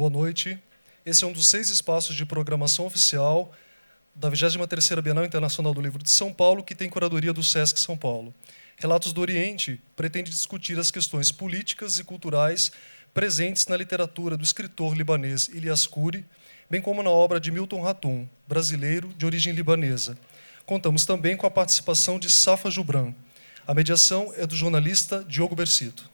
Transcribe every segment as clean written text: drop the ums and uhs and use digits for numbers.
Boa noite. Esse é um dos 6 espaços de programação oficial da 23ª Bienal Internacional do Livro de São Paulo, que tem curadoria do Sesc São Paulo. Relatos do Oriente pretende discutir as questões políticas e culturais presentes na literatura do escritor libanês Ilyas Khoury, bem como na obra de Milton Ratum, brasileiro de origem libanesa. Contamos também com a participação de Safa Jubran. A mediação é do jornalista Diogo Bercito.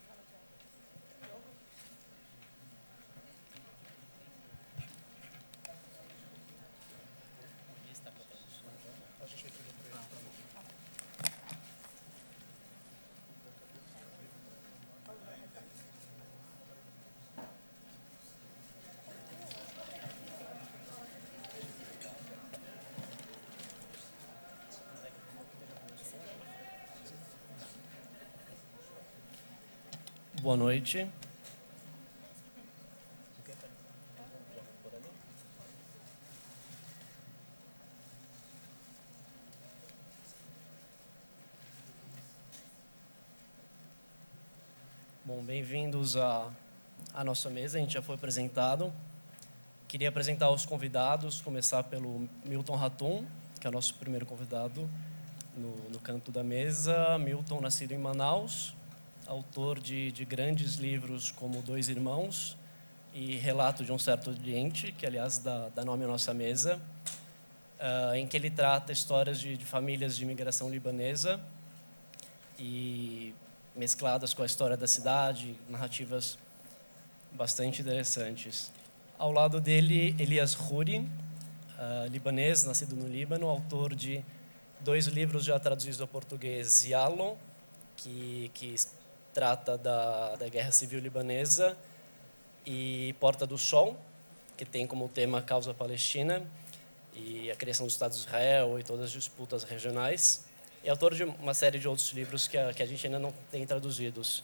Boa noite. Bom, bem-vindos à nossa mesa. A gente já foi apresentado. Queria apresentar os convidados, começar pelo Milton Ratum, que é o nosso primeiro convidado no canto da mesa. Milton, nascido em Manaus, autor de grandes livros como Dois Irmãos e Relato de um Certo Oriente, que, aliás, dá nome à nossa mesa, em que ele trata histórias de famílias de imigração libanesa e mescladas com a história da cidade, narrativas bastante interessantes. Ao lado dele, Ilyas Khoury, libanês, nascido no Líbano, autor de 2 livros já traduzidos ao português: Yalon, que trata da Guerra Civil Libanesa, e Porta do Sol, que tem como tema a causa palestina e a criação do Estado de Israel e todas as disputas regionais. É autor de uma série de outros livros que a gente ainda não tem traduzidos.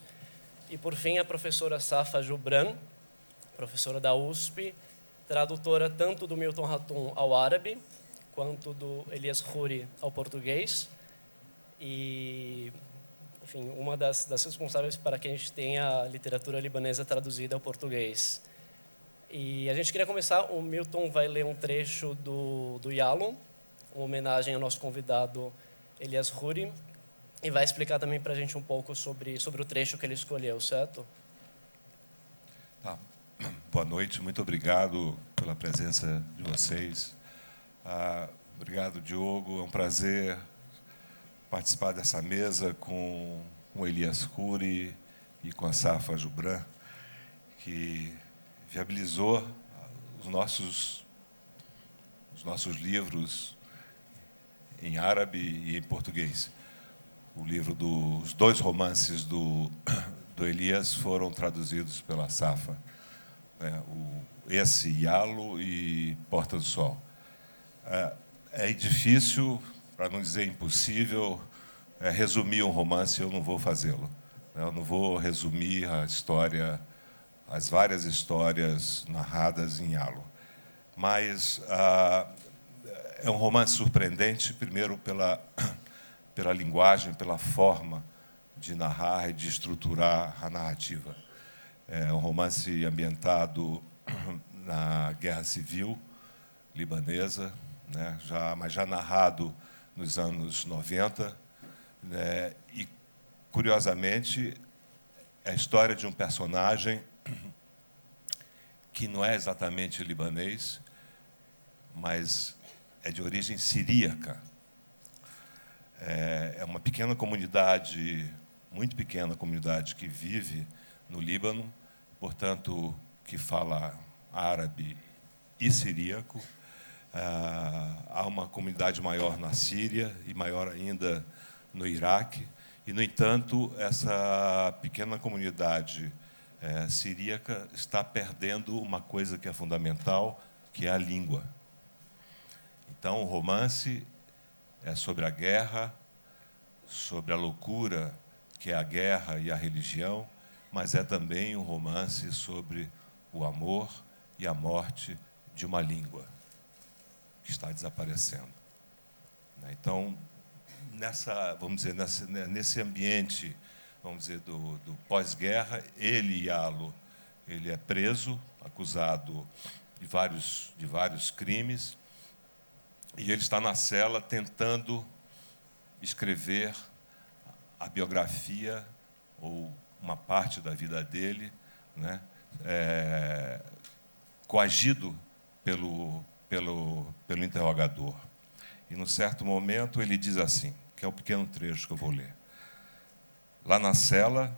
E, por fim, a professora Safa Jubran, professora da USP, tradutora tanto do Milton Ratum ao árabe, quanto do Ilyas Khoury ao português. E, enfim, uma das responsáveis para que a gente tenha a literatura libanesa traduzida ao português. E a gente queria começar, o Milton vai ler um trecho do Yalon, uma homenagem ao nosso convidado Ilyas Khoury, e vai explicar também para a gente um pouco sobre o trecho que ele escolheu, certo? Tá. Boa noite, muito obrigado pela presença de vocês. Obrigado, Diogo, é um prazer participar dessa mesa com o Ilyas Khoury e com a Safa Jubran, que viabilizou os nossos livros em árabe e em português. O livro dos 2 romances do Ilyas foram traduzidos pela Safa, esse Yalo e Porta do Sol. É difícil, para não dizer impossível, resumir um romance. Eu não vou fazê-lo. Eu não vou resumir a história, as várias histórias narradas em Yalo. Mas é um romance surpreendente, primeiro pela linguagem, pela forma de narrar e de estruturar a narrativa. É um romance ambientado na Guerra Civil libanesa, né, mas já narrado nos anos 90, né, e, curiosamente, é a história de um personagem que não é exatamente libanês, mas é de origem siríaca. É uma pequena comunidade, muito pequena comunidade, que vive no Líbano, portanto, que fala árabe e siríaco. Há uma comunidade maior na Síria e maior ainda no Iraque. E, no entanto, essa pequena comunidade siríaca está perdendo uma coisa que é fundamental, que é a língua. Então, o romance é sobre a guerra, sobre a loucura que é a guerra e a religião, mas é também um romance sobre o amor e a morte de uma língua que está desaparecendo. Então, nesse ambiente, vamos dizer, do pós-guerra, Yalo, ele é preso, acusado de vários crimes, e ele está na cela tentando escrever a biografia ou uma parte da vida dele, né, coagido pelo interrogador. E, num certo momento, ele diz assim, que é o pequeno trecho que eu vou ler. Lá na cela,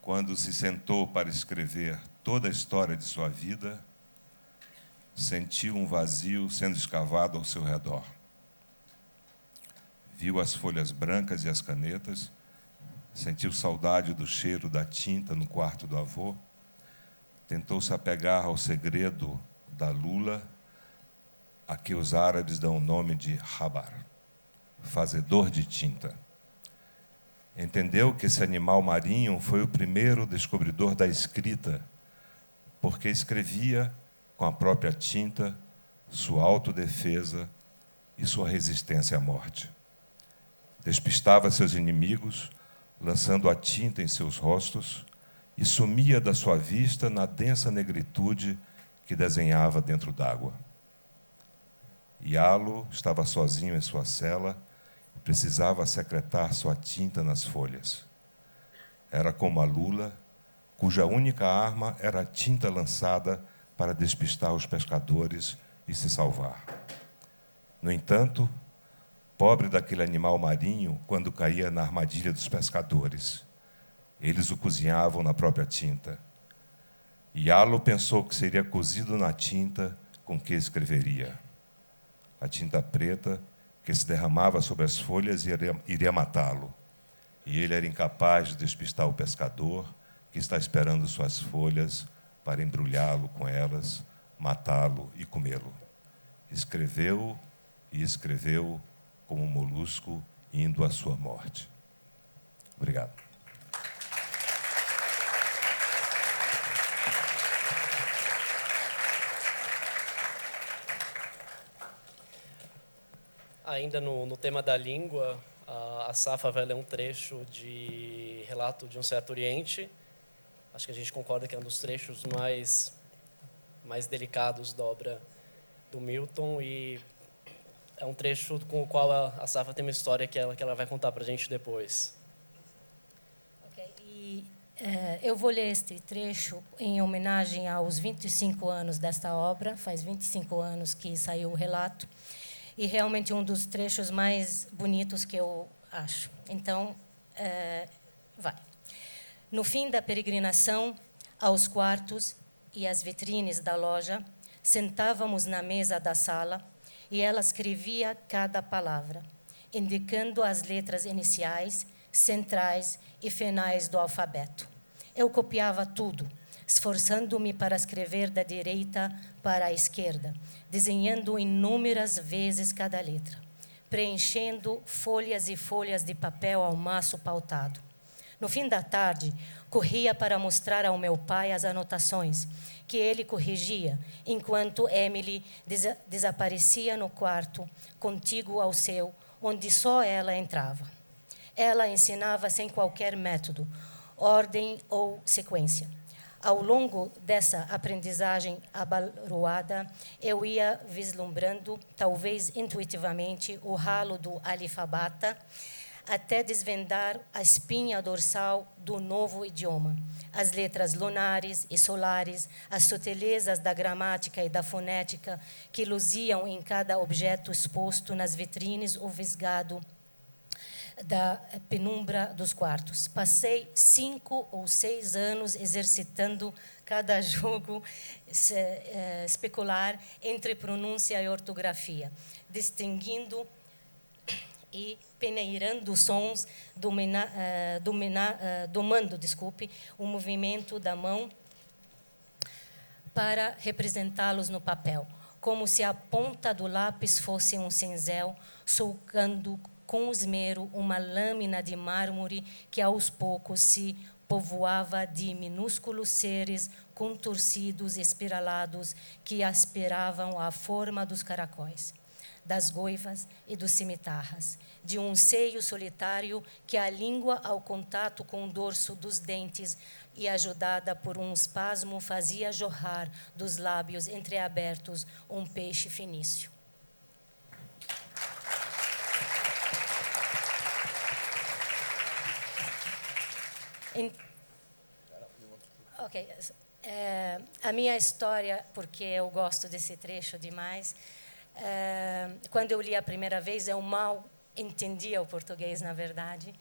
quando se sentou para escrever toda a história de sua vida, sentiu um vazio sendo escavado ao seu redor. Viu as folhas brancas e as canetas, sentiu saudade do cheiro da tinta no quarto do avô, tentou se apegar ao segredo da lula, a que os árabes dão o nome de habar, fazedor de tinta. Entendeu que esse animal marinho foi o primeiro descobridor da escrita, porque escrevia com a própria tinta sua autodefesa e sua resistência à morte. Despistava seus inimigos, lançando a tinta em seus rostos, e sumia da sua vista na densa negritude que desenhava dentro d'água. Ialo estava sozinho em sua cela e precisava secretar sua tinta nas folhas. Era como a lula, cuja única arma era a tinta lançada para despistar os pescadores e se salvar. No entanto, pobre daquele animal marinho quando caía na armadilha dos pescadores. Eles o cozinhavam na própria tinta. Ialo pensou que seria cozido na tinta com que escreveria. A tinta preta, que se derramava sobre as folhas, iria matá-lo. E ele era incapaz de despistar o pescador, que está esperando suas folhas para embrulhá-lo com elas, matá-lo e comê-lo. Escreveu e escreveu como um molusco indo à sua morte. Obrigado. Ainda no tema da língua, a Safa vai ler um trecho de Relato de um Certo Oriente. Acho que a gente concorda que é um dos trechos mais delicados da obra do Milton, e é um trecho com o qual a Safa tem uma história que ela vai contar para a gente depois. Ok, e eu vou ler este trecho em homenagem aos 25 anos desta obra. Faz 25 anos que saiu o relato, e realmente um dos trechos mais bonitos que eu acho. Então, vai. No fim da peregrinação, aos quartos e às vitrines da loja, sentávamos na mesa da sala e ela escrevia cada palavra, indicando as letras iniciais, centrais e finais do alfabeto. Eu copiava tudo, esforçando-me para escrever da direita para a esquerda, desenhando inúmeras vezes cada letra, preenchendo folhas e folhas de papel ao maço pautado. No fim da tarde, corria para mostrar ao meu pai as anotações, que ele corrigia, enquanto Emily desaparecia no quarto, contíguo ao seu, onde só ela entrava. Ela ensinava sem qualquer método, ordem ou sequência. Ao longo dessa aprendizagem abalroada, eu ia vislumbrando, talvez intuitivamente, o ralo do alifabata, até desvendar a espinha dorsal do novo idioma, as letras lunares e solares, as sutilezas da gramática e da fonética que luziam em cada objeto exposto nas vitrines ou visgado da penumbra dos quartos. Passei 5 ou 6 anos exercitando cada jogo especular entre pronúncia e ortografia, distinguindo e peneirando sons, domando o movimento da mão para representá-los no papel, como se a ponta do lápis fosse um cinzel, sulcando com esmero uma lâmina de mármore que aos poucos se povoava de minúsculos seres contorcidos e espiralados que aspiravam a forma dos caracóis. das goivas e dos cimitarras, de um seio solitário que a língua, ao contato com o dorso dos dentes e ajudada por um espasmo, fazia jorrar dos lábios entreabertos um peixe fenício. Ok. A minha história, porque eu gosto desse trecho demais, quando eu li a primeira vez, eu mal entendia o português, na verdade,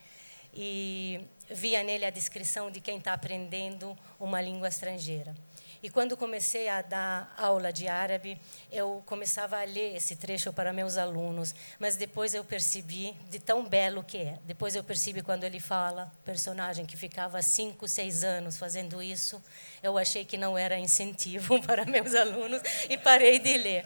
e via nele a descrição de quem está aprendendo uma língua estrangeira. E quando comecei a dar aula de árabe, eu começava a ler esse trecho para meus alunos, mas depois eu percebi de tão belo que é. Depois eu percebi quando ele fala, personagem que ficava 5, 6 anos fazendo isso, eu achei que não era incentivo para meus alunos e parei de ler.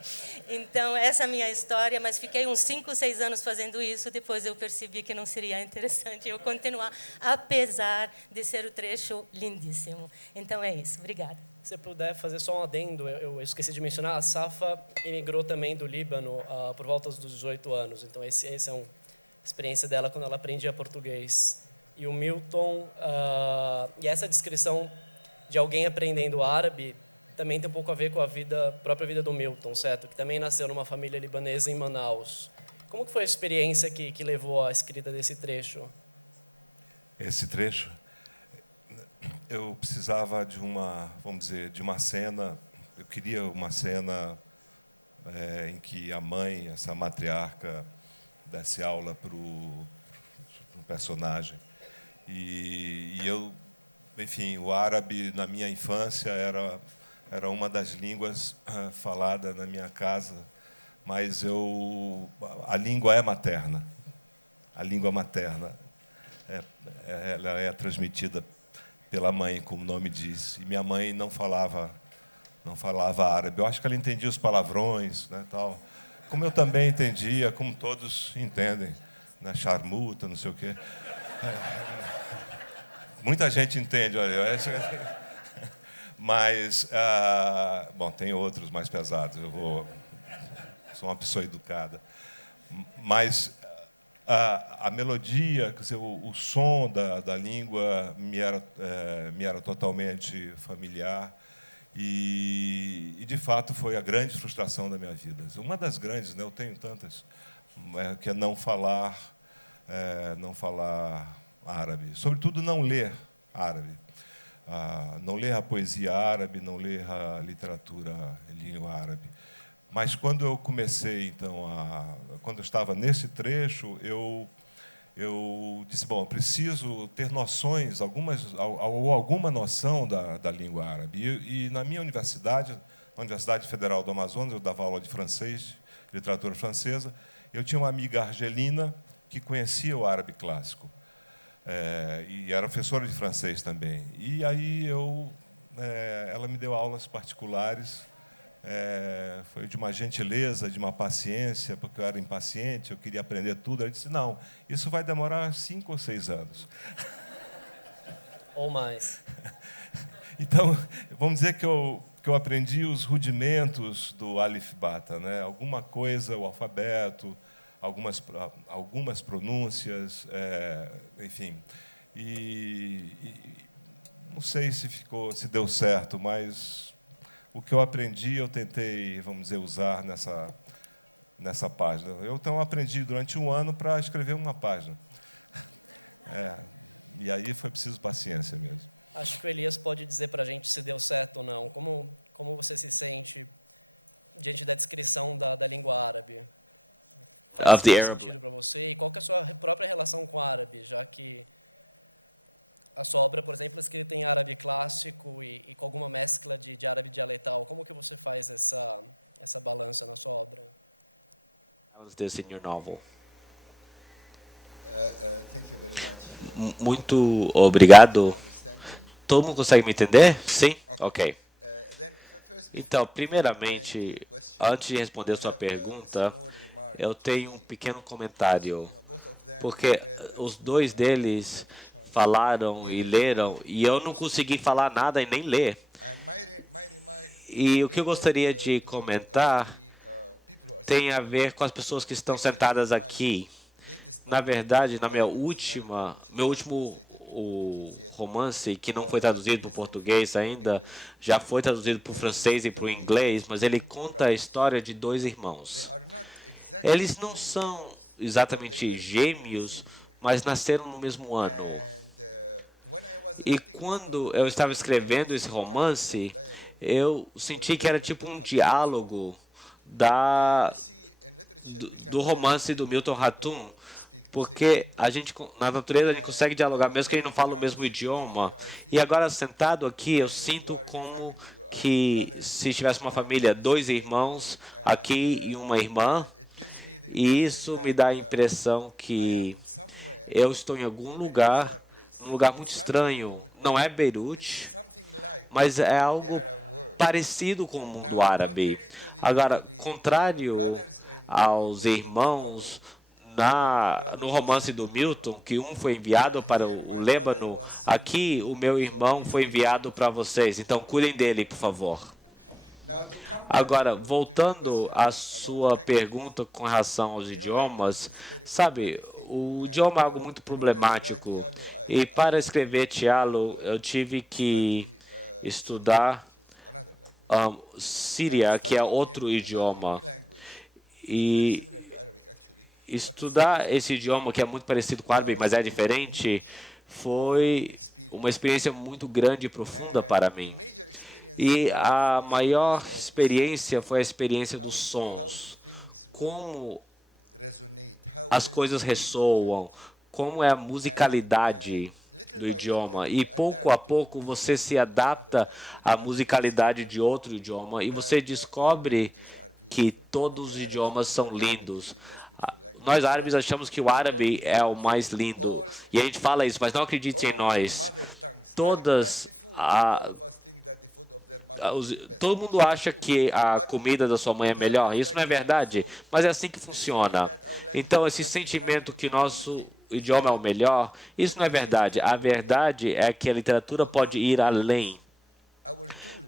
Então, essa é a minha história, mas fiquei uns 5, 6 anos fazendo isso, depois eu percebi que não seria interessante eu continuar, apesar de ser o trecho lindíssimo. Então, é isso. Obrigada. Se puder fazer só um adendo, eu esqueci de mencionar, a Safa emigrou também do Líbano por volta dos 18 anos. Então, essa é uma experiência dela quando ela aprendia português. E o Milton, e essa descrição de alguém aprendendo árabe, também tem um pouco a ver com a própria vida do Milton, certo? Que também nasceu numa família libanesa em Manaus. Como que foi a experiência que levou à escrita desse trecho? Esse trecho? Eu precisava de vamos dizer, de uma cena. Eu queria uma cena em que a mãe, essa matriarca, desse aula para o personagem. E eu, enfim, o árabe na minha infância era uma das línguas falada na minha casa, mas a língua é materna. A língua materna ela é transmitida pela mãe, como o nome diz. E minha mãe não falava árabe. Eu acho que ela entendia os palavrões, né, tal. Como eu também entendia, como todos entendem, né, charmuta, não sei o quê. Muita gente entende, olha. Mas, bom, tem outros mais pesados. Sou uma pessoa educada. Mas a melodia, quer dizer, o som da língua me era totalmente familiar e, de fato, foi a grande frustração da minha vida. Uma das grandes, né, eu tenho tantas, que é não falar árabe. Sobretudo, não ler árabe. Não ler a poesia árabe, não ler a literatura em língua árabe. Mas quando eu comecei, então, quando eu estava nesse trecho, eu disse, bom, eu preciso ter noções, alguma noção da língua árabe. E na minha universidade, na Universidade Federal do Amazonas, eu dava aula de francês, literatura francesa, eu tinha uma amiga argelina que conhecia o árabe clássico. E era professora de francês também. E aí ela me deu aulas particulares. Foi de uma gentileza, de uma paciência, porque eu era impaciente, eu queria aprender tudo. Ela disse, não, isso vai demorar 5 ou 6 anos. Ou mais. Então, vamos dizer que eu aprendi os rudimentos do Alif Bata, né? Alguma coisa, o alfabeto, algumas pronúncias, enfim. E não sei se deu certo, mas o que eu aprendi, eu tentei, vamos dizer, usar nessa página. Eu, então, aprendi durante 1 ano para escrever uma página. E aí foi preciso paciência mesmo. Acho que o Elias pode dizer para a gente se deu certo ou não. Como você se sente diante da descrição da língua árabe? Faz sentido para você? E qual que é a sua própria relação com o árabe, já que a sua obra, por exemplo, é escrita em árabe clássico e com alguma mescla de árabe dialetal? Como que você faz essa balança na sua obra? How is this in your novel? Thank you very much. Muito obrigado. Todo mundo consegue me entender? Sim? Ok. Então, primeiramente, antes de responder a sua pergunta, eu tenho um pequeno comentário, porque os dois deles falaram e leram, e eu não consegui falar nada e nem ler. E o que eu gostaria de comentar tem a ver com as pessoas que estão sentadas aqui. Na verdade, meu último romance, que não foi traduzido para o português ainda, já foi traduzido para o francês e para o inglês, mas ele conta a história de dois irmãos. Eles não são exatamente gêmeos, mas nasceram no mesmo ano. E quando eu estava escrevendo esse romance, eu senti que era tipo um diálogo do romance do Milton Ratum, porque na natureza a gente consegue dialogar mesmo que a gente não fala o mesmo idioma. E agora sentado aqui, eu sinto como que se tivesse uma família, dois irmãos aqui e uma irmã, e isso me dá a impressão que eu estou em algum lugar, num lugar muito estranho. Não é Beirute, mas é algo parecido com o mundo árabe. Agora, contrário aos irmãos no romance do Milton, que um foi enviado para o Líbano, aqui o meu irmão foi enviado para vocês. Então, cuidem dele, por favor. Agora, voltando à sua pergunta com relação aos idiomas, sabe, o idioma é algo muito problemático. E para escrever Tialo, eu tive que estudar síria, que é outro idioma. E estudar esse idioma, que é muito parecido com o árabe, mas é diferente, foi uma experiência muito grande e profunda para mim. E a maior experiência foi a experiência dos sons. Como as coisas ressoam, como é a musicalidade do idioma. E pouco a pouco você se adapta à musicalidade de outro idioma e você descobre que todos os idiomas são lindos. Nós árabes achamos que o árabe é o mais lindo. E a gente fala isso, mas não acredite em nós. Todo mundo acha que a comida da sua mãe é melhor. Isso não é verdade, mas é assim que funciona. Então, esse sentimento que nosso idioma é o melhor, isso não é verdade. A verdade é que a literatura pode ir além.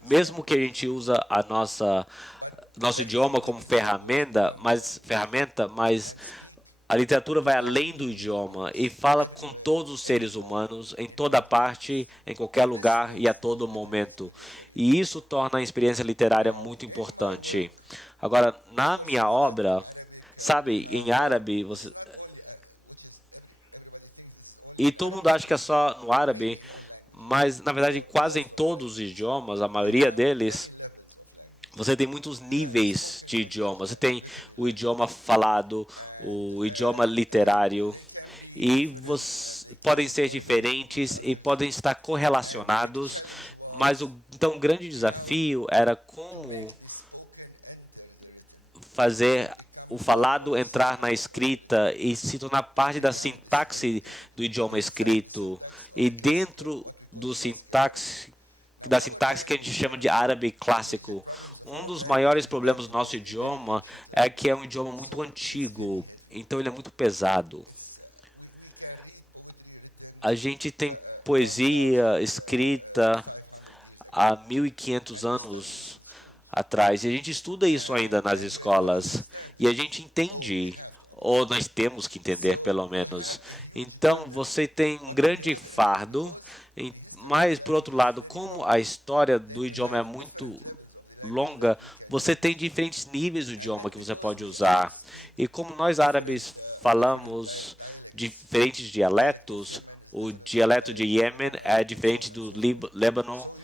Mesmo que a gente usa nosso idioma como ferramenta, mas a literatura vai além do idioma e fala com todos os seres humanos, em toda parte, em qualquer lugar e a todo momento. E isso torna a experiência literária muito importante. Agora, na minha obra, sabe, em árabe, e todo mundo acha que é só no árabe, mas, na verdade, quase em todos os idiomas, a maioria deles, você tem muitos níveis de idiomas. Você tem o idioma falado, o idioma literário, e podem ser diferentes e podem estar correlacionados, mas o grande desafio era como fazer o falado entrar na escrita e se tornar parte da sintaxe do idioma escrito. E dentro da sintaxe que a gente chama de árabe clássico. Um dos maiores problemas do nosso idioma é que é um idioma muito antigo, então ele é muito pesado. A gente tem poesia escrita há 1.500 anos atrás, e a gente estuda isso ainda nas escolas, e a gente entende, ou nós temos que entender pelo menos. Então, você tem um grande fardo, mas, por outro lado, como a história do idioma é muito longa, você tem diferentes níveis do idioma que você pode usar. E como nós árabes falamos diferentes dialetos, o dialeto de Iêmen é diferente do Líbano,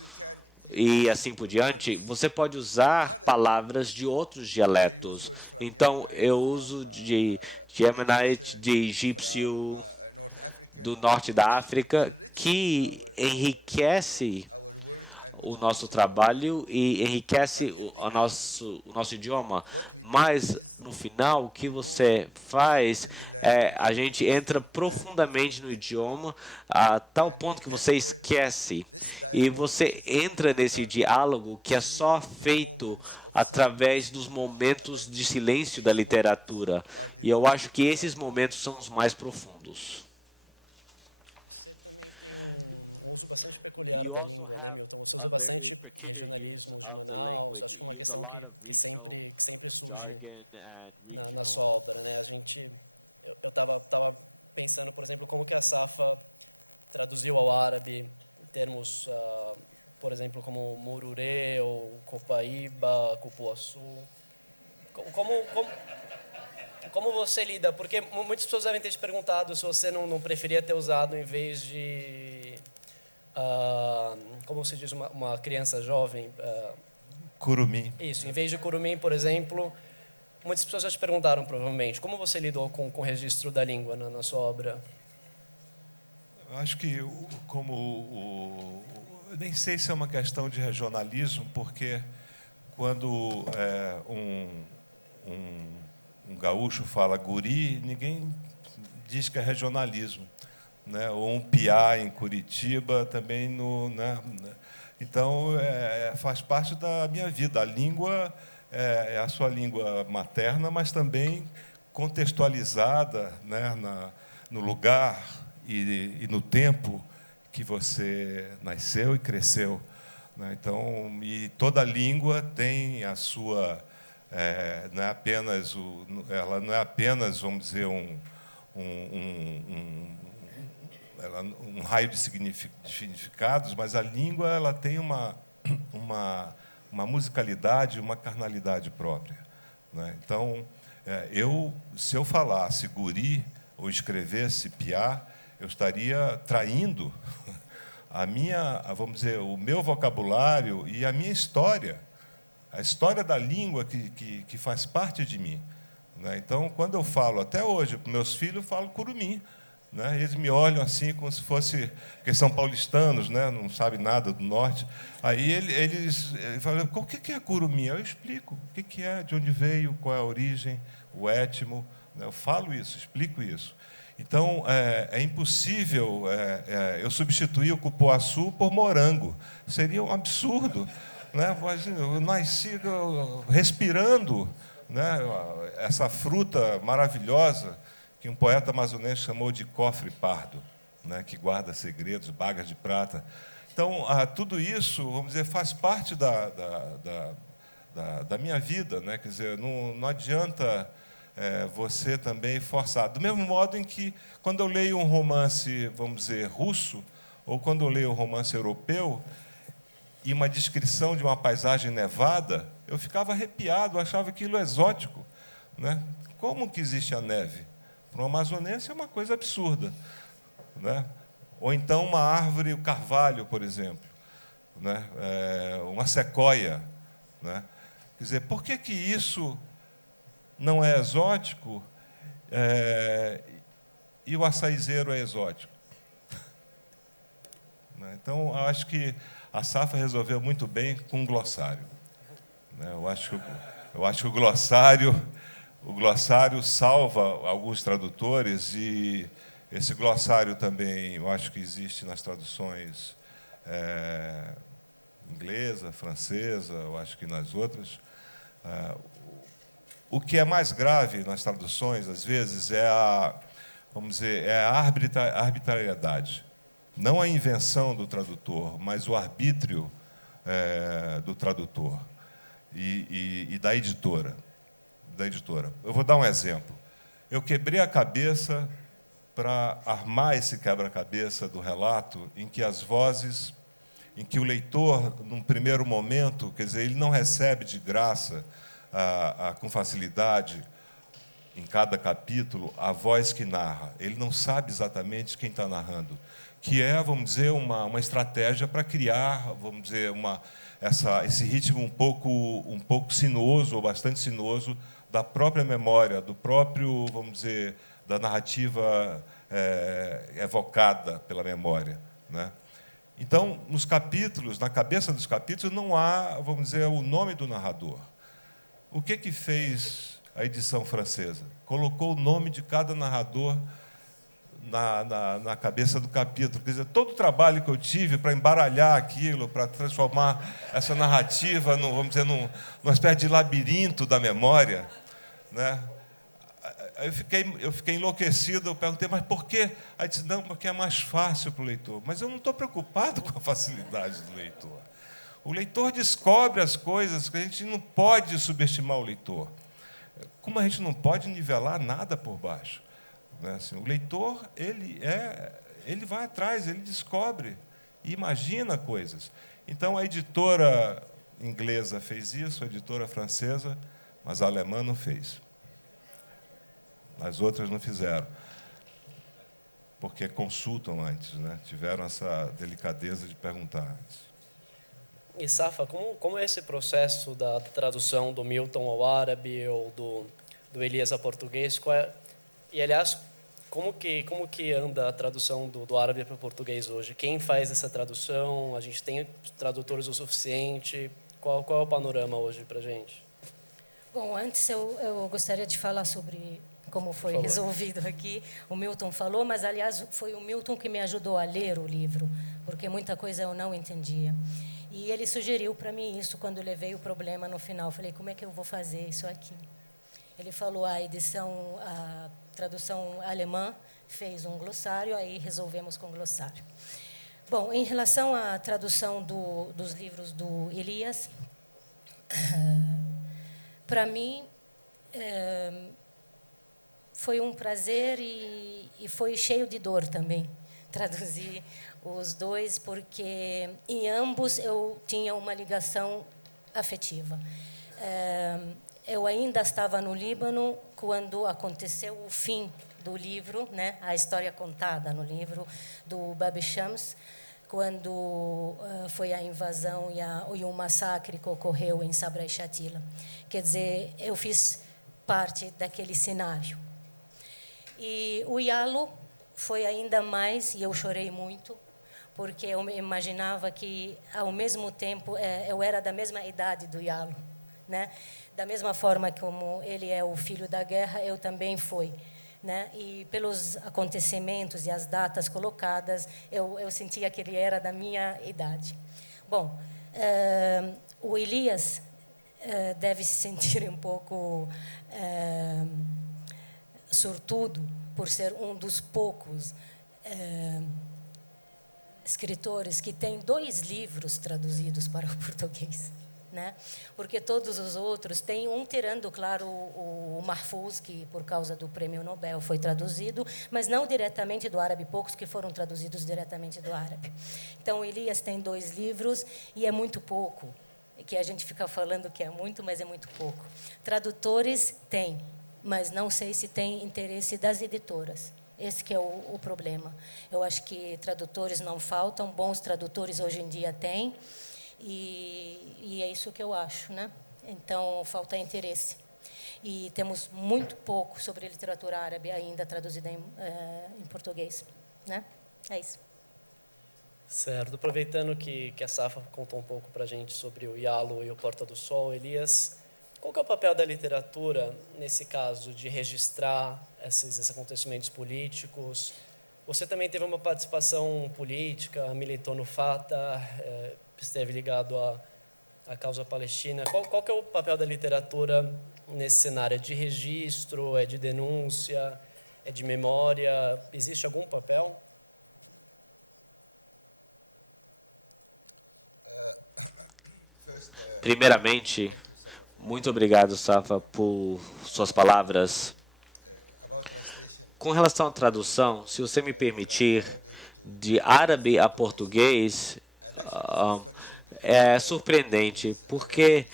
e assim por diante, você pode usar palavras de outros dialetos. Então, eu uso de Yemenite, de egípcio, do norte da África, que enriquece o nosso trabalho e enriquece o nosso idioma. Mas, no final, o que você faz é a gente entra profundamente no idioma a tal ponto que você esquece. E você entra nesse diálogo que é só feito através dos momentos de silêncio da literatura. E eu acho que esses momentos são os mais profundos. Você também tem um uso bastante peculiar da língua, né, Milton? Você usa bastante regionalismos de Manaus. Acho que é uma questão que sempre surge na sua obra, né? Eu estava pensando, por exemplo, como que a Safa traduziu ao árabe termos, por exemplo, como mururê ou copaíba, cupuaçu. Como você lida? Porque muitas pessoas devem ter te perguntado se você não preferia ter usado em vez de, como se diz, uma criança jovem. Curumim. Isso, em vez de curumim, por exemplo. Muitas pessoas já te perguntaram, provavelmente, como você lidou com o registro da língua na sua obra? Eu acho que, eu nem sei se é uma questão de regionalismo, porque quando um gaúcho fala guri, ninguém diz que é regionalismo, né? Ou um piá em Curitiba também né? Então faz parte da minha vida. A língua é a sua língua materna, mas também contextualizada, né? No lugar e no tempo que você nasceu e cresceu, né? Então, e toda língua tem a sua não é apenas ela não é apenas, vamos dizer, um raio de significados, mas a língua ela tem uma musicalidade, uma carnalidade própria, né? Então, se eu falasse guri ou escrevesse piá, eu estaria traindo vamos dizer, o meu vocabulário e a minha história, a história da língua que faz parte de mim, né? Então, quando eu falo, até hoje, para meus filhos, eu falo curumim, né? Eles me olham assim como se fosse, porque são paulistanos, né? Não sabem nada do norte. Aí eles falam, o que é curumim? Eu explico o que é, de onde veio, qual é a origem, o étimo, né? Eu falo isso, explico isso. Então, é impossível eu substituir o cupuaçu por morango. Seria um absurdo, né? Eu nasci respirando, né? Essa fruta maravilhosa que um poeta amazonense chamou de cofre pardo, né? Que guarda segredos, bagas de prata. Então, tudo isso, vamos dizer, faz parte da minha vida, né? Quer dizer, não adianta você também forçar. Do mesmo modo em que, quando eu leio um romance, vamos dizer, russo, ou quando eu leio um romance europeu, e uma descrição de uma paisagem nevada, eu ficava arrepiado, achava aquilo exótico, né? Como que existe a neve? Para um amazonense é uma coisa absurda, né? Ou então uma árvore, o carvalho, por exemplo, né? Uma sequoia, né? Quer dizer, por que isso não é exótico e o açaizeiro é exótico? Então, acho que a Safa resolveu muito bem com um glossário, né? Eu acho que o glossário salva alguns tradutores, e esse glossário também, eu acho que existe nas traduções inglesa, francesa, eu acho que nas outras. O que é mais grave nas traduções, às vezes, vamos dizer, a arbitrariedade. Não a invenção do tradutor, mas o arbítrio do tradutor e da editora. Eu vou dar um exemplo. Eu quebrei a cabeça para armar esse quebra-cabeça do relato, em que as vozes, em que o leitor, num primeiro momento, quer dizer, ele não recebe de graça, com facilidade, em cada capítulo, a voz que narra. Ele não sabe exatamente quem está narrando, que é, vamos dizer, uma estratégia para criar, vamos dizer, esse ritmo um pouco sinuoso, ou bastante sinuoso, da própria memória, do próprio, vamos dizer, da narrativa evocada pela memória, né? Então, nos capítulos, na cabeça dos capítulos, não há, vamos dizer, o nome do narrador. O que fez a edição francesa? Colocou o nome de cada narrador na cabeça do capítulo. Quer dizer, todo o trabalho que eu tive para embaralhar aquilo, para transformar essa narrativa, vamos dizer, numa espécie de labirinto da memória, né? Eu fiquei enlouquecido, eu perguntei, mas por quê? Aí disse, não, porque é mais fácil para o leitor. Mas eu não estou preocupado com a facilidade do leitor. O leitor descobre as coisas, que a gente não pode subestimar o leitor. Como a gente não pode nivelar nada por baixo, né? Assim, o leitor ele vai atrás, ele descobre e imagina coisas. Então, a editora inglesa fez isso, a editora francesa, mas a alemã não fez. As outras não fizeram, porque consultam antes, né? Tiveram essa delicadeza de perguntar antes. E, Safa, como é esse processo da tradução do Milton ao árabe ou do Elias a português? E, aliás, como que anda a tradução do árabe para o português hoje? Quem faz essa tradução? A gente tem tradutores o suficiente? Qual é o panorama hoje para a gente? Bom, antes eu gostaria de falar sobre como foi resolvido aqui. O Milton falou, mas, aliás, foi o Milton que me ajudou a ler o livro, porque muita coisa eu não entendia. E ele sugeriu para mim isso quando eu levei o problema no final. Eu falei, como é que eu vou fazer isso aqui? Ele falou, a tradução alemã fez um glossário, aí resolvemos com o glossário. Bom, em relação à tradução dos livros do Elias, para mim, foi um prazer e foi cheio de dor também traduzir os dois, porque em ambos eu tinha uma ligação afetiva. Eu ainda estava no Líbano quando aconteceu o fim do livro, né, a história contada no livro do Babi Shams, quando foi a invasão e o massacre que ocorreu em Sabra e Shatila. Quer dizer, eu fiz parte daquele cenário. E o Yalo foi ainda mais, e eu chorei muito, porque eu imaginava que, ao mesmo tempo, eu era da mesma idade do Yalo, né? Da mesma forma como ele é o filho da guerra, eu também fui, né? E pelos acontecimentos e as datas colocadas, eu sentia que ele era da minha idade. Bom, o Elias deve se sentir um pouco sortudo por ser um dos poucos escritores que tem 2 livros traduzidos para o português, né? Porque todos os outros têm tirando, claro, o Mahfouz, que por causa do Prêmio Nobel foi traduzido, mas não diretamente do árabe, poucos que foram traduzidos diretamente do árabe. Então, Elias tem 2 livros e é muito pouco, que a gente fica falando que é muito, mas é muito pouco. Tradutores tem, mas não sei se tem interesse das editoras. Esse que é o problema. Eu acho que tradutores não faltam, bons tradutores hoje em dia tem, e é isso que eu acho, né? Então, falta interesse. E temos muito pouco sobre literatura árabe ainda traduzida em português, né? É isso. Certo. Aproveitando que a Safa contou um pouco para a gente sobre o Yalo e o Porta do Sol, Elias, qual que é o papel da literatura, nesse caso, de registrar esses acontecimentos políticos? Você também teve uma participação política, militou no Fatah, esteve ligado à causa palestina. Qual que é o papel da literatura nesse cenário? É de registro, é de denúncia, é de memória? Existe algum papel? Primeiramente, muito obrigado, Safa, por suas palavras. Com relação à tradução, se você me permitir, de árabe a português, é surpreendente, porque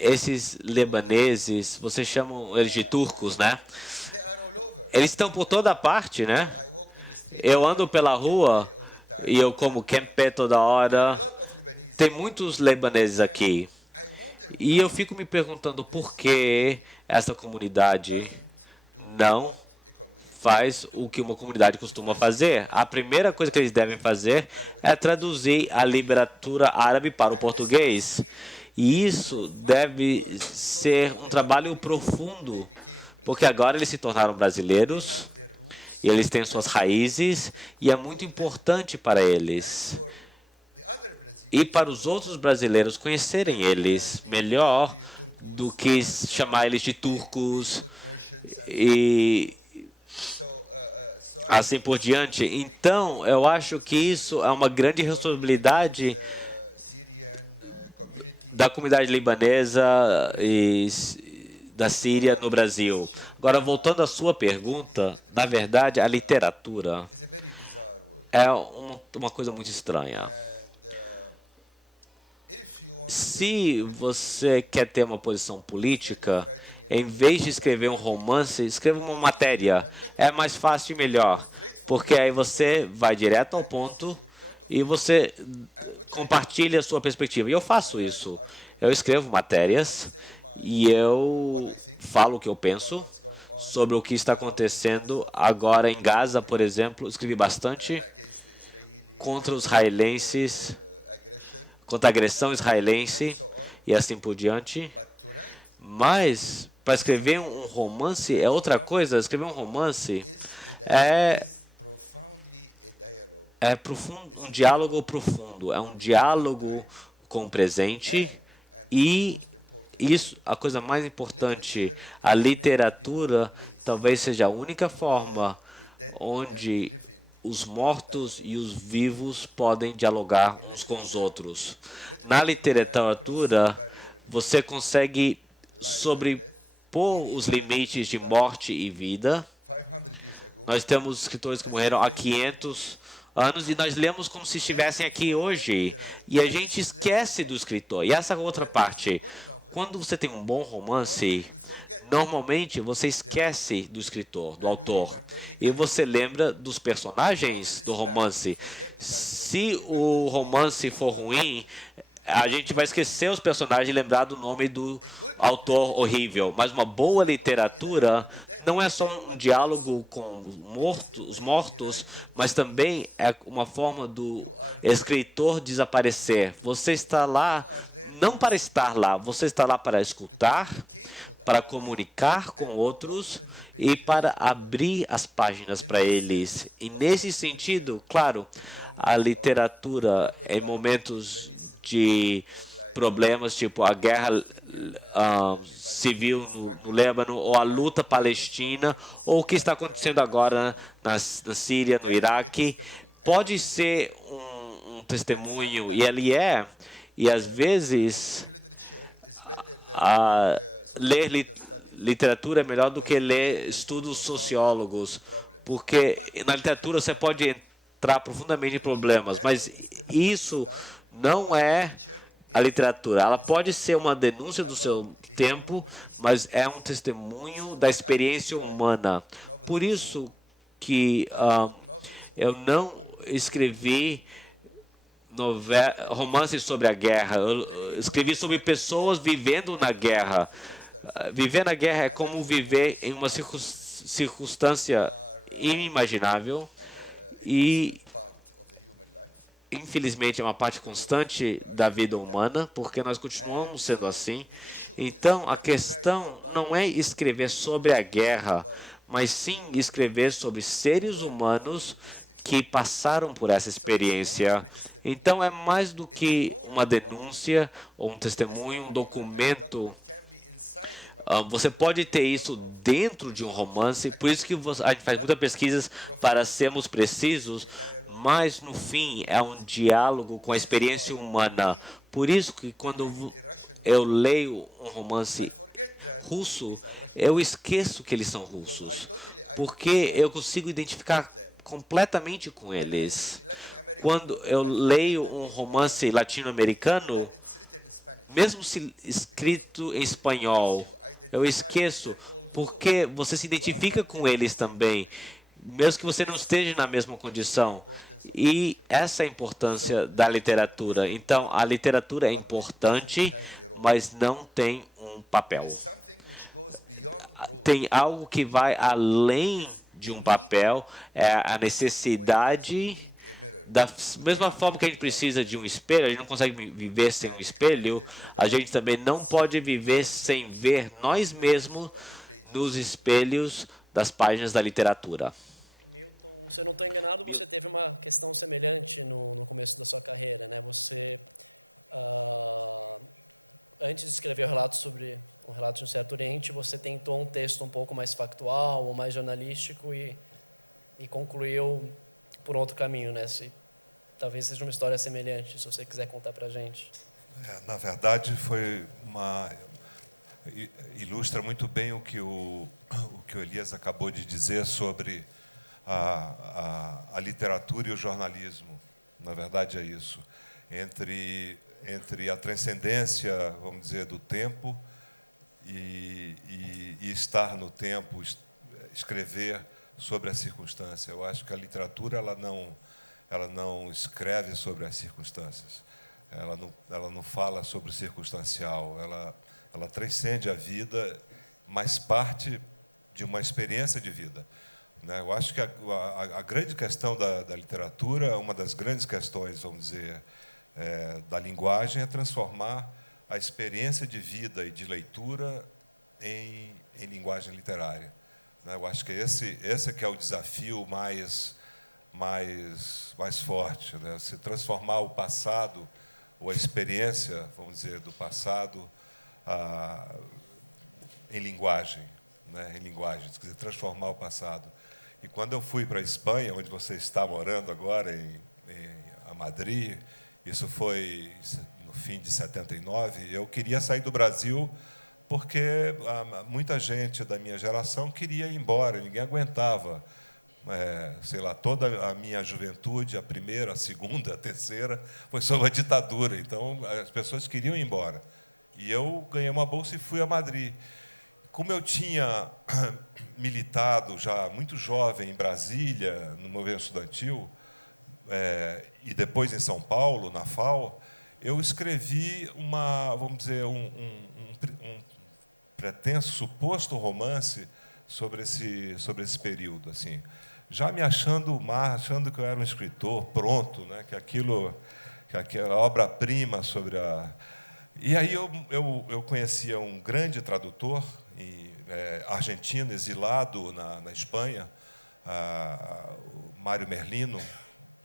esses libaneses, vocês chamam eles de turcos, né? Eles estão por toda parte, né? Eu ando pela rua e eu como kempé toda hora. Tem muitos libaneses aqui. E eu fico me perguntando por que essa comunidade não faz o que uma comunidade costuma fazer. A primeira coisa que eles devem fazer é traduzir a literatura árabe para o português. E isso deve ser um trabalho profundo, porque agora eles se tornaram brasileiros, e eles têm suas raízes, e é muito importante para eles. E para os outros brasileiros conhecerem eles melhor do que chamar eles de turcos e assim por diante. Então, eu acho que isso é uma grande responsabilidade da comunidade libanesa e da Síria no Brasil. Agora, voltando à sua pergunta, na verdade, a literatura It's a very bizarre word. é uma coisa muito estranha. If you want to Se take você quer ter uma posição política, em vez de escrever um romance, escreva uma matéria. É mais fácil e melhor, porque aí você vai direto ao ponto e você compartilha a sua perspectiva. E eu faço isso. Eu escrevo matérias e eu falo o que eu penso sobre o que está acontecendo agora em Gaza, por exemplo. Escrevi bastante against the Israeli contra os israelenses, aggression, contra a agressão israelense and so on. e assim por diante. But to write Mas para escrever um romance é outra coisa. Escrever um romance is profoundly a dialogue. é profundo, um diálogo profundo. É um diálogo com o presente e isso, a coisa mais importante, a literatura talvez seja a única forma onde os mortos e os vivos podem dialogar uns com os outros. Na literatura, você consegue sobrepor os limites de morte e vida. 500 years ago, Nós temos escritores que morreram há 500 anos e nós lemos como se estivessem aqui hoje. E a gente esquece do escritor. E essa é a outra parte. Quando você tem um bom romance, normalmente você esquece do escritor, do autor. E você lembra dos personagens do romance. Se o romance for ruim, a gente vai esquecer os personagens e lembrar do nome do autor horrível. Mas uma boa literatura não é só um diálogo com os mortos, mas também é uma forma do escritor desaparecer. Você está lá não para estar lá, você está lá para escutar, para comunicar com outros e para abrir as páginas para eles. E nesse sentido, claro, a literatura em momentos de problemas tipo a guerra civil no Líbano ou a luta palestina ou o que está acontecendo agora na Síria, no Iraque, pode ser um testemunho e ele é, e às vezes ler literatura é melhor do que ler estudos sociólogos, porque na literatura você pode entrar profundamente em problemas, mas isso não é a literatura. Ela pode ser uma denúncia do seu tempo, mas é um testemunho da experiência humana. Por isso que eu não escrevi romances sobre a guerra. Eu escrevi sobre pessoas vivendo na guerra. Viver na guerra é como viver em uma circunstância inimaginável e infelizmente é uma parte constante da vida humana, porque nós continuamos sendo assim. Então, a questão não é escrever sobre a guerra, mas sim escrever sobre seres humanos que passaram por essa experiência. Então, é mais do que uma denúncia ou um testemunho, um documento. Você pode ter isso dentro de um romance, por isso que a gente faz muitas pesquisas para sermos precisos, mas, no fim, é um diálogo com a experiência humana. Por isso que quando eu leio um romance russo, eu esqueço que eles são russos, porque eu consigo identificar completamente com eles. Quando eu leio um romance latino-americano, mesmo se escrito em espanhol, eu esqueço, porque você se identifica com eles também, mesmo que você não esteja na mesma condição. E essa é a importância da literatura. Então, a literatura é importante, mas não tem um papel. Tem algo que vai além de um papel, é a necessidade, da mesma forma que a gente precisa de um espelho, a gente não consegue viver sem um espelho, a gente também não pode viver sem ver nós mesmos nos espelhos das páginas da literatura. Milton, se eu não estou enganado, você teve uma questão semelhante no começo da sua carreira, né? Você, antes de escrever um relato de um certo Oriente, você tentou um texto um pouco mais factual ou mais jornalístico e concluiu por outro caminho, né? Talvez seja uma história semelhante, se você quiser contar para a gente. Na verdade, foi ilustra muito bem o que o Elias acabou de dizer sobre a literatura e o jornalismo. Na verdade, é isso. Entre a transcendência, vamos dizer, do tempo e estar no tempo, escrever sobre a circunstância. Eu acho que a literatura ela não escreve sobre as circunstâncias. Ela não fala sobre o circunstancial. Ela transcende a vida, mas parte de uma experiência de vida. Eu acho que a grande questão da literatura, uma das grandes questões, vamos dizer, da linguagem, é transformar a experiência de vida e de leitura em linguagem literária. Eu acho que esse que é o desafio mais forte, se transformar o passado ou a experiência, vamos dizer, do passado em linguagem, em linguagem, quer dizer, transformar o passado. E quando eu fui para a Espanha, onde você está morando agora, em Madrid, isso foi no fim de 79, eu queria sair do Brasil porque muita gente da minha geração queria ir embora, ninguém aguentava. Sei lá, toda a minha juventude, a primeira, a segunda, a terceira, foi sob a ditadura. Então, as pessoas queriam ir embora. E eu ganhei uma bolsa e fui a Madrid. Como eu tinha militado já muito jovem em Brasília, no movimento estudantil, e depois em São Paulo, na FAO, eu escrevi vamos dizer, um pretenso, suposto romance sobre esse período, assim, já me achando que eu era um escritor pronto, que aquela obra-prima sobre a... E aí eu conhecia um grande tradutor argentino, exilado na Espanha, o Mário Merlino,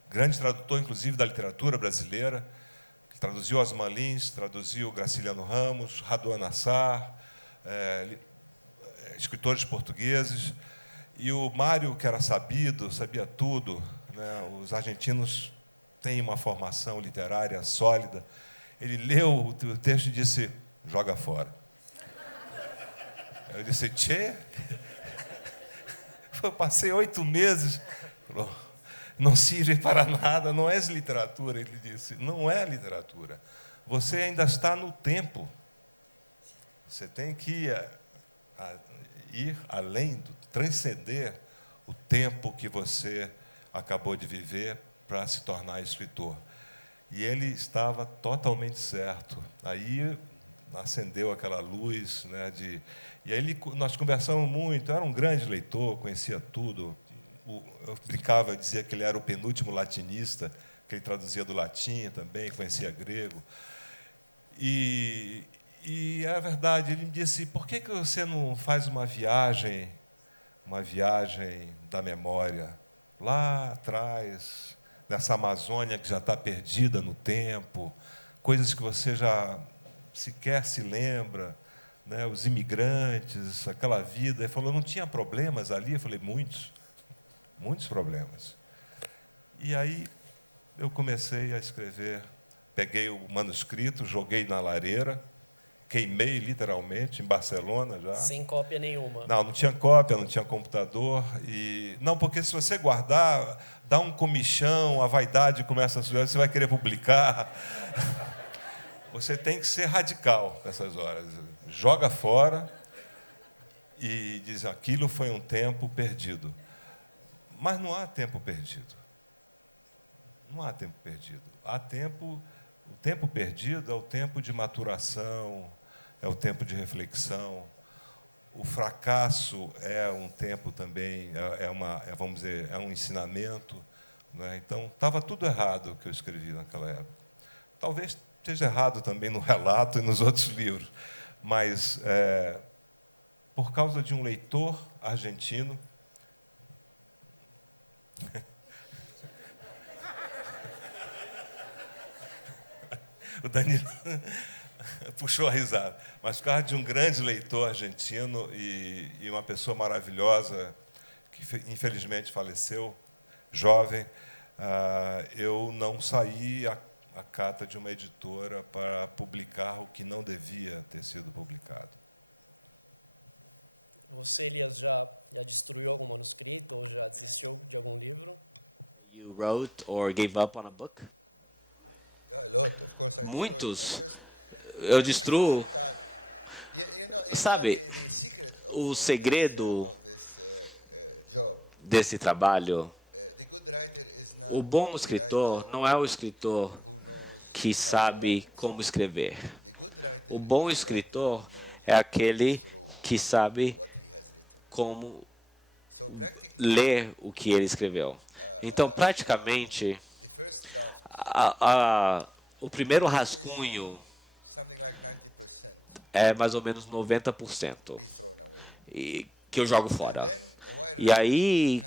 grande tradutor, inclusive, da literatura brasileira, que traduziu Osman Lins, traduziu Graciliano Ramos, Raduan Assar, escritores portugueses. E o Mário, que era sabido, sabia tudo, os argentinos têm uma formação literária sólida, ele leu o texto e disse, joga fora. Eu disse, tchê? Eu passei 8 meses, não serve para nada, não é literatura, ele disse, não é literatura. Você ainda está no tempo. Você tem que ir além, transcender o tempo que você acabou de viver para se tornar escritor. E ele estava totalmente certo. Aí acendeu aquela luz, e aí nós conversamos muito. Era um grande leitor, conhecia tudo. Eu brincava, eu dizia que ele era o penúltimo latinista, que ele traduzia do latim também, conhecia grego. E é verdade, ele me disse, por que você não faz uma viagem da memória, lá atrás, nessa Amazônia que já está perdida no tempo, coisas que você já sequer se lembra, os imigrantes, aquela vida. Ele falou, não tinha problemas ali? Eu falei, muitos problemas. E aí eu comecei a escrever, peguei o manuscrito, joguei na lareira, queimei literalmente em Barcelona já. Sem cópia nenhuma. Não tinha cópia, não tinha computador. Não, porque se você guardar, dá um comichão, a vaidade começa a subir, você vai querer publicar. Você tem que ser radical nessas horas. Joga fora e diz, aquilo foi um tempo perdido. Mas não há tempo perdido. Não há tempo perdido. O tempo perdido é o tempo de maturação, é o tempo de reflexão. O fracasso é um tempo também, vamos dizer, é um ensinamento. Então, estava tudo errado o que eu escrevi naquela época. Talvez esteja errado também no relato e nos outros livros, mas, por causa de um leitor argentino, o Danilo puxou a risada, mas por causa de um grande leitor argentino e uma pessoa maravilhosa, que infelizmente faleceu, jovem, eu não saí à cata de uma editora para publicar o que não devia ter sido publicado. Você, Elias, já destruiu algum manuscrito ou já desistiu de algum livro? You wrote or gave up on a book? Yeah, a lot, of course. Muitos. Eu destruo. Sabe, o segredo desse trabalho, o bom escritor não é o escritor que sabe como escrever. O bom escritor é aquele que sabe como ler o que ele escreveu. Então, praticamente, o primeiro rascunho é mais ou menos 90% que eu jogo fora. E aí,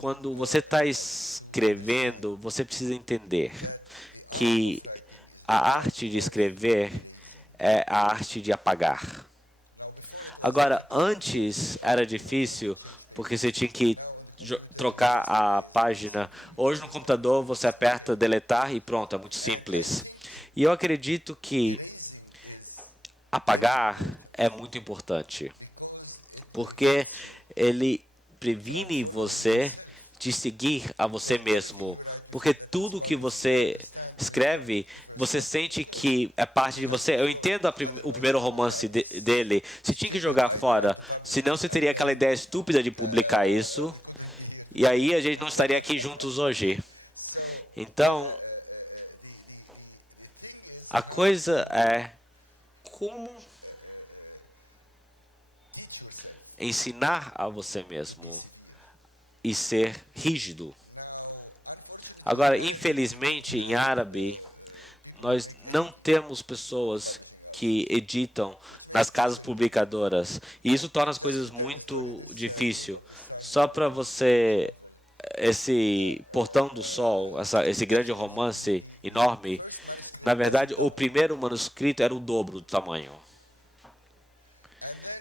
quando você está escrevendo, você precisa entender que a arte de escrever é a arte de apagar. Agora, antes era difícil, porque você tinha que trocar a página. Hoje, no computador, você aperta deletar e pronto, é muito simples. E eu acredito que apagar é muito importante, porque ele previne você de seguir a você mesmo, porque tudo que você escreve, você sente que é parte de você. Eu entendo o primeiro romance dele, você tinha que jogar fora, senão você teria aquela ideia estúpida de publicar isso, e aí a gente não estaria aqui juntos hoje. Então, a coisa é como ensinar a você mesmo e ser rígido. Agora, infelizmente, em árabe, nós não temos pessoas que editam nas casas publicadoras. E isso torna as coisas muito difíceis. Só para você... Esse Portão do Sol, esse grande romance enorme, na verdade, o primeiro manuscrito era o dobro do tamanho.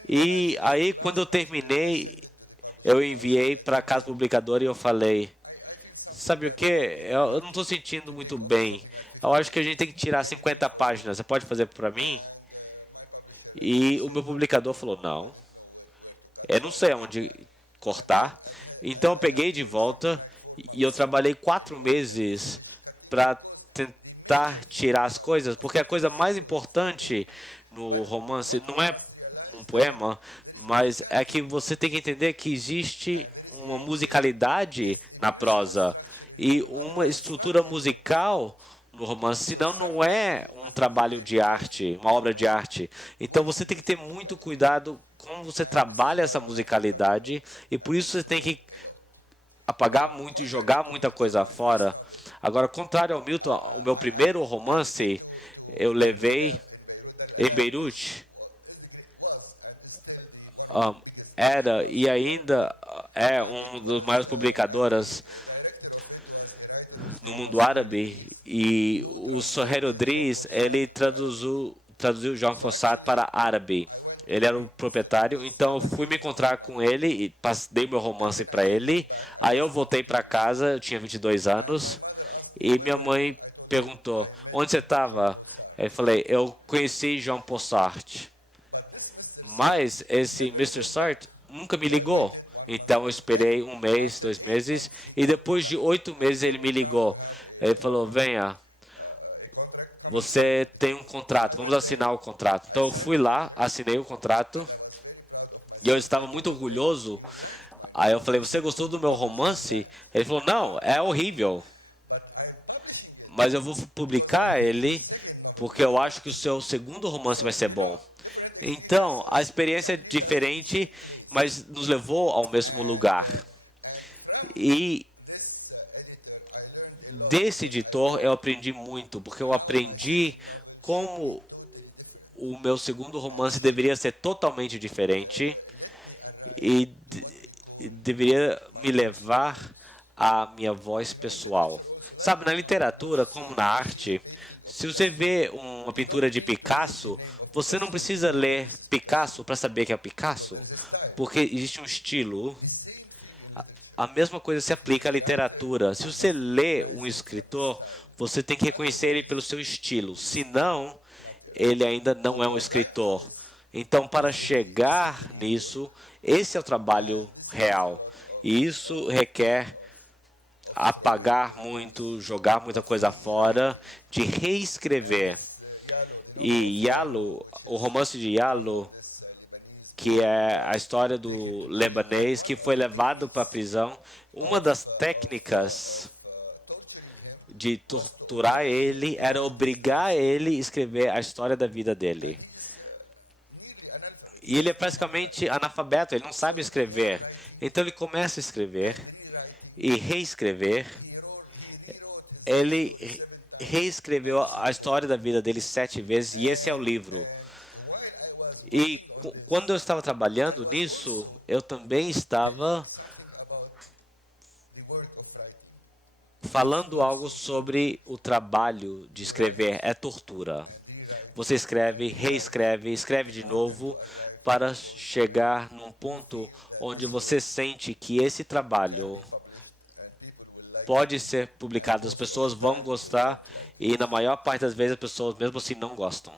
E aí, quando eu terminei, eu enviei para a casa publicadora e eu falei, sabe o quê? Eu não estou sentindo muito bem. Eu acho que a gente tem que tirar 50 páginas. Você pode fazer para mim? E o meu publicador falou, não. Eu não sei onde cortar. Então eu peguei de volta e eu trabalhei 4 meses para tentar tirar as coisas, porque a coisa mais importante no romance não é um poema, mas é que você tem que entender que existe uma musicalidade na prosa e uma estrutura musical no romance, senão não é um trabalho de arte, uma obra de arte. Então você tem que ter muito cuidado como você trabalha essa musicalidade e por isso você tem que apagar muito e jogar muita coisa fora. Agora, contrário ao Milton, o meu primeiro romance eu levei em Beirute. Era e ainda é um dos maiores publicadoras no mundo árabe e o Sohail Idriss, ele traduziu Jean Possart para árabe. Ele era o proprietário, então eu fui me encontrar com ele e dei meu romance para ele. Aí eu voltei para casa, eu tinha 22 anos, e minha mãe perguntou, onde você estava? Eu falei, eu conheci Jean Possart. Mas esse Mr. Sartre nunca me ligou. Então eu esperei 1 mês, 2 meses, e depois de 8 meses ele me ligou. Ele falou, venha, você tem um contrato, vamos assinar o contrato. Então eu fui lá, assinei o contrato, e eu estava muito orgulhoso. Aí eu falei, você gostou do meu romance? Ele falou, não, é horrível. Mas eu vou publicar ele porque eu acho que o seu segundo romance vai ser bom. Então, a experiência é diferente, mas nos levou ao mesmo lugar. E desse editor eu aprendi muito, porque eu aprendi como o meu segundo romance deveria ser totalmente diferente e deveria me levar a minha voz pessoal. Sabe, na literatura, como na arte, se você vê uma pintura de Picasso, você não precisa ler Picasso para saber que é Picasso, porque existe um estilo. A mesma coisa se aplica à literatura. Se você lê um escritor, você tem que reconhecer ele pelo seu estilo, senão ele ainda não é um escritor. Então, para chegar nisso, Esse é o trabalho real. E isso requer apagar muito, jogar muita coisa fora, de reescrever. E Yalo, o romance de Yalo, que é a história do libanês que foi levado para a prisão, uma das técnicas de torturar ele era obrigar ele a escrever a história da vida dele. E ele é praticamente analfabeto, ele não sabe escrever. Então ele começa a escrever e reescrever. Ele reescreveu a história da vida dele 7 vezes e esse é o livro. E quando eu estava trabalhando nisso, eu também estava falando algo sobre o trabalho de escrever. É tortura. Você escreve, reescreve, escreve de novo para chegar num ponto onde você sente que esse trabalho pode ser publicado. As pessoas vão gostar e na maior parte das vezes as pessoas mesmo assim não gostam.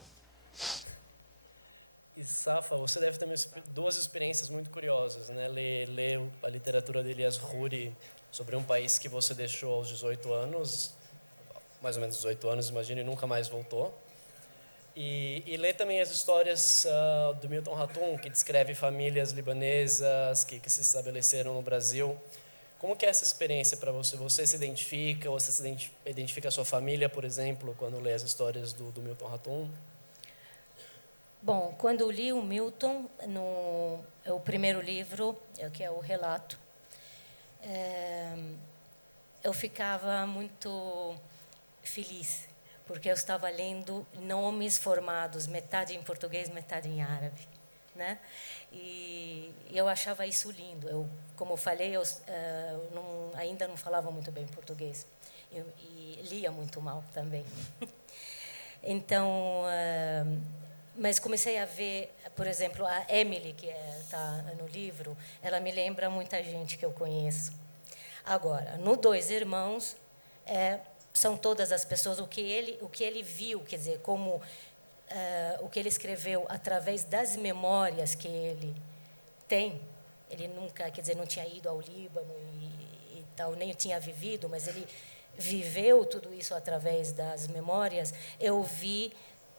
E Safa, você deve ter 2 experiências muito curiosas, né? Ler a literatura de Elias Huri sobre um país que você deixou aos 18 anos, mais ou menos 18 anos, imagino, e nunca mais voltou. E ler também as histórias do Milton Ratum, que descreve famílias libanesas que se estabeleceram no Brasil. Como que é essa experiência para você? Você se identifica, ou você se identifica a sua família, por exemplo, quando lê as histórias do Milton Ratum? Bom, quando eu li o Milton, o primeiro livro, que é o Relato, eu ficava muito feliz, porque eu estava lendo nomes formados, metade em português, metade em árabe, né? E eu achava isso lindo. Como eu falei, ainda não falava muito bem português e lia muito mal também. Então, mas comecei a ver, por exemplo, a Emily, que está no livro, ela me lembra muita gente que eu conheço. Agora, no Dois Irmãos, são todas as pessoas, o que ele viu, quer dizer, como o que ele escreveu através das memórias que ele tem. Ele nunca, quer dizer, não tinha ido ao Líbano e tal, nem tinha vivido, mas ele viveu tudo isso através das memórias. Eu vi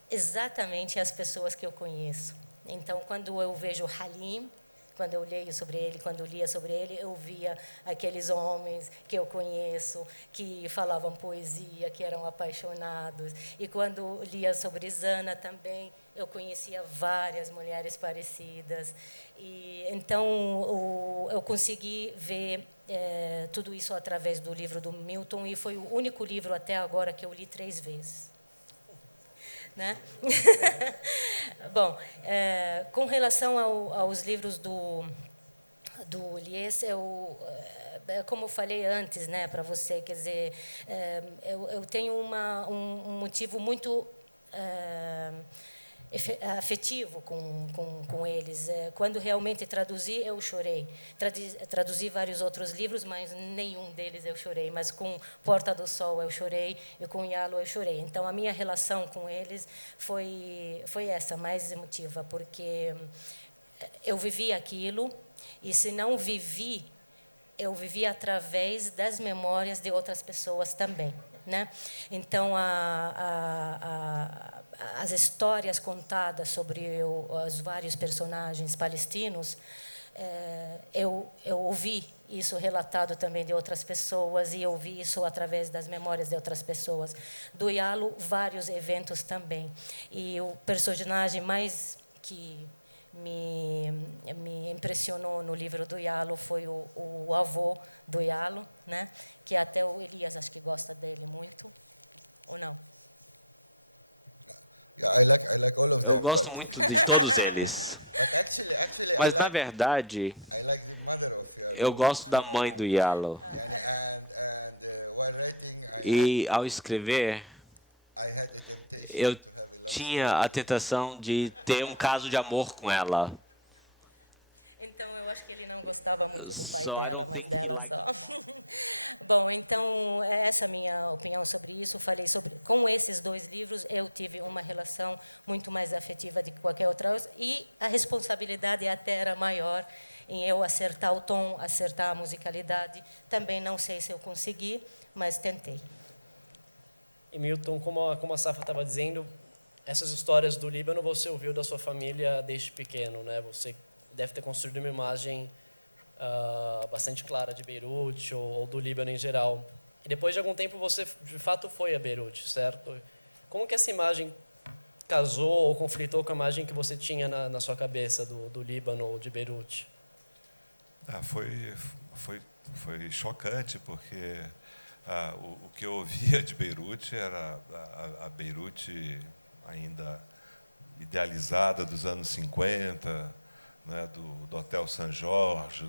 exatamente as pessoas que eu conheço. Então, quando eu vejo Halim, quando eu leio sobre ele, quando eu lia sobre ele, eu via aqueles homens que eu conheço, que falavam poesia, que eram apaixonados. E quando lia sobre Zana também, eu conhecia várias mulheres parecidas. E então eu consegui ver tudo isso através do livro do Milton, e foi o único livro até agora que eu li 3 vezes. Né? Bom, com relação aos livros do Lies, como eu falei antes, né, para você, quer dizer, eu tenho um motivo muito afetivo com eles. Quando realmente traduzi, eu chorei. Traduzi vários outros livros, mas nenhum deles eu chorei. Mas com Porta do Sol eu chorei e com Yalo eu chorei. Então, a minha relação com eles foi essa, mais emotiva, porque eu vivi aquilo, e se não vivi, eu vivi através das memórias de outras pessoas também, né? Então, as histórias contadas sobre os vários personagens palestinos, eu ouvi isso relatado também de outras pessoas, e eu vi isso através das memórias de outras pessoas. Do Yalo, vários eventos também. E o personagem mais que me impressionou no livro do Yalo foi o avô do Yalo, né? Que até o Elias acho que gosta dele muito, ou não? Yeah, I like all of them. Eu gosto muito de todos eles. Actually, Mas na verdade, I like the mother of Yalo. eu gosto da mãe do Yalo. While writing, E ao escrever, I had a temptation eu to have a love tinha story. a tentação de ter um caso de amor com ela. Então, eu acho que ele não gostava muito do pai Só dela, não mas tem dela like. só. Bom, então, essa é a minha opinião sobre isso. Falei sobre... Com esses 2 livros, eu tive uma relação muito mais afetiva do que qualquer outra. E a responsabilidade até era maior em eu acertar o tom, acertar a musicalidade. Também não sei se eu consegui, mas tentei. E Milton, como a Safa estava dizendo, essas histórias do Líbano você ouviu da sua família desde pequeno, né? Você deve ter construído uma imagem bastante clara de Beirute ou do Líbano em geral. E depois de algum tempo você, de fato, foi a Beirute, certo? Como que essa imagem casou ou conflitou com a imagem que você tinha na sua cabeça do Líbano ou de Beirute? Foi chocante, porque o que eu ouvia de Beirute era a Beirute ainda idealizada dos anos 50, né, do Hotel San Jorge,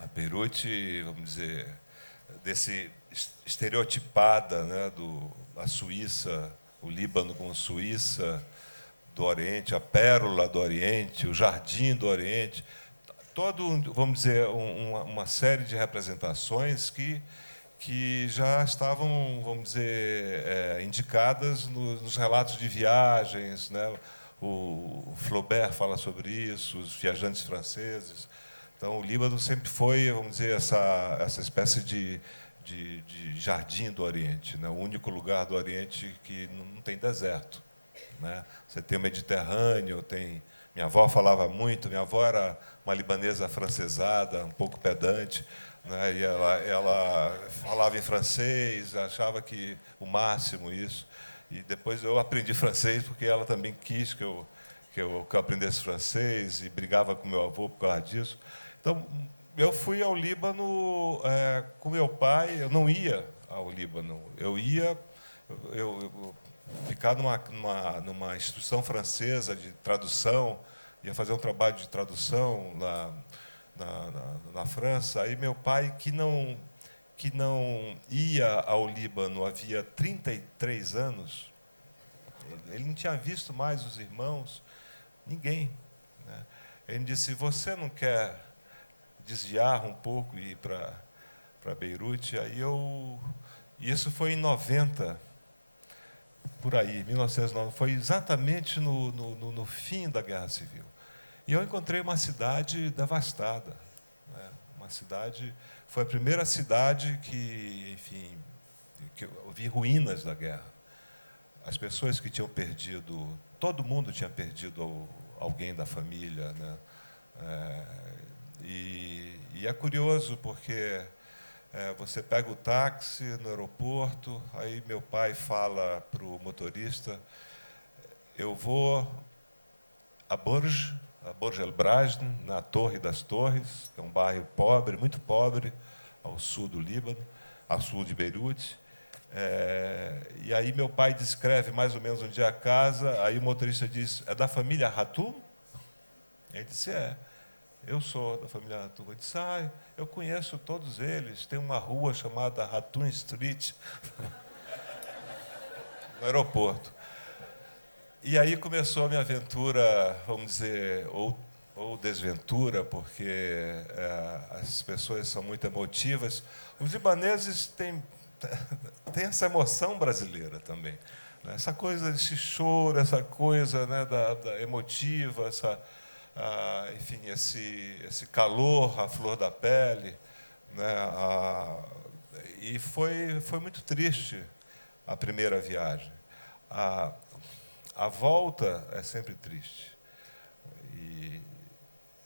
a Beirute, vamos dizer, desse estereotipada, né, a Suíça, o Líbano como Suíça do Oriente, a pérola do Oriente, o jardim do Oriente, vamos dizer, uma série de representações que já estavam, vamos dizer, indicadas nos relatos de viagens, né? O Flaubert fala sobre isso, os viajantes franceses. Então, o Líbano sempre foi, vamos dizer, essa espécie de jardim do Oriente, né? O único lugar do Oriente que não tem deserto, né? Você tem o Mediterrâneo, minha avó falava muito, minha avó era uma libanesa afrancesada, um pouco pedante, né? E ela falava em francês, achava que o máximo isso. E depois eu aprendi francês porque ela também quis que eu aprendesse francês e brigava com meu avô por causa disso. Então, eu fui ao Líbano com meu pai. Eu não ia ao Líbano. Eu ia ficar numa instituição francesa de tradução, ia fazer um trabalho de tradução na França. Aí meu pai, que não ia ao Líbano havia 33 anos, ele não tinha visto mais os irmãos, ninguém, né? Ele me disse: você não quer desviar um pouco e ir para Beirute? Isso foi em 90, por aí, 1990, foi exatamente no fim da Guerra Civil. E eu encontrei uma cidade devastada, né? Uma cidade, foi a primeira cidade que eu vi ruínas da guerra. As pessoas que tinham perdido, todo mundo tinha perdido alguém da família, né? E é curioso porque você pega o táxi no aeroporto, aí meu pai fala para o motorista: eu vou a Burj El Brajn, na Torre das Torres, que é um bairro pobre, muito pobre, ao sul do Líbano, ao sul de Beirute. E aí meu pai descreve mais ou menos onde é a casa, aí o motorista diz: é da família Hatoum? Ele disse: eu sou da família Hatoum. Ele disse: eu conheço todos eles, tem uma rua chamada Hatoum Street, no aeroporto. E aí começou a minha aventura, vamos dizer, ou desventura, porque as pessoas são muito emotivas. Os libaneses têm essa emoção brasileira também, né? Essa coisa desse choro, essa coisa, né, da emotiva, enfim, esse calor à flor da pele, né? E foi muito triste a primeira viagem. A volta é sempre triste. E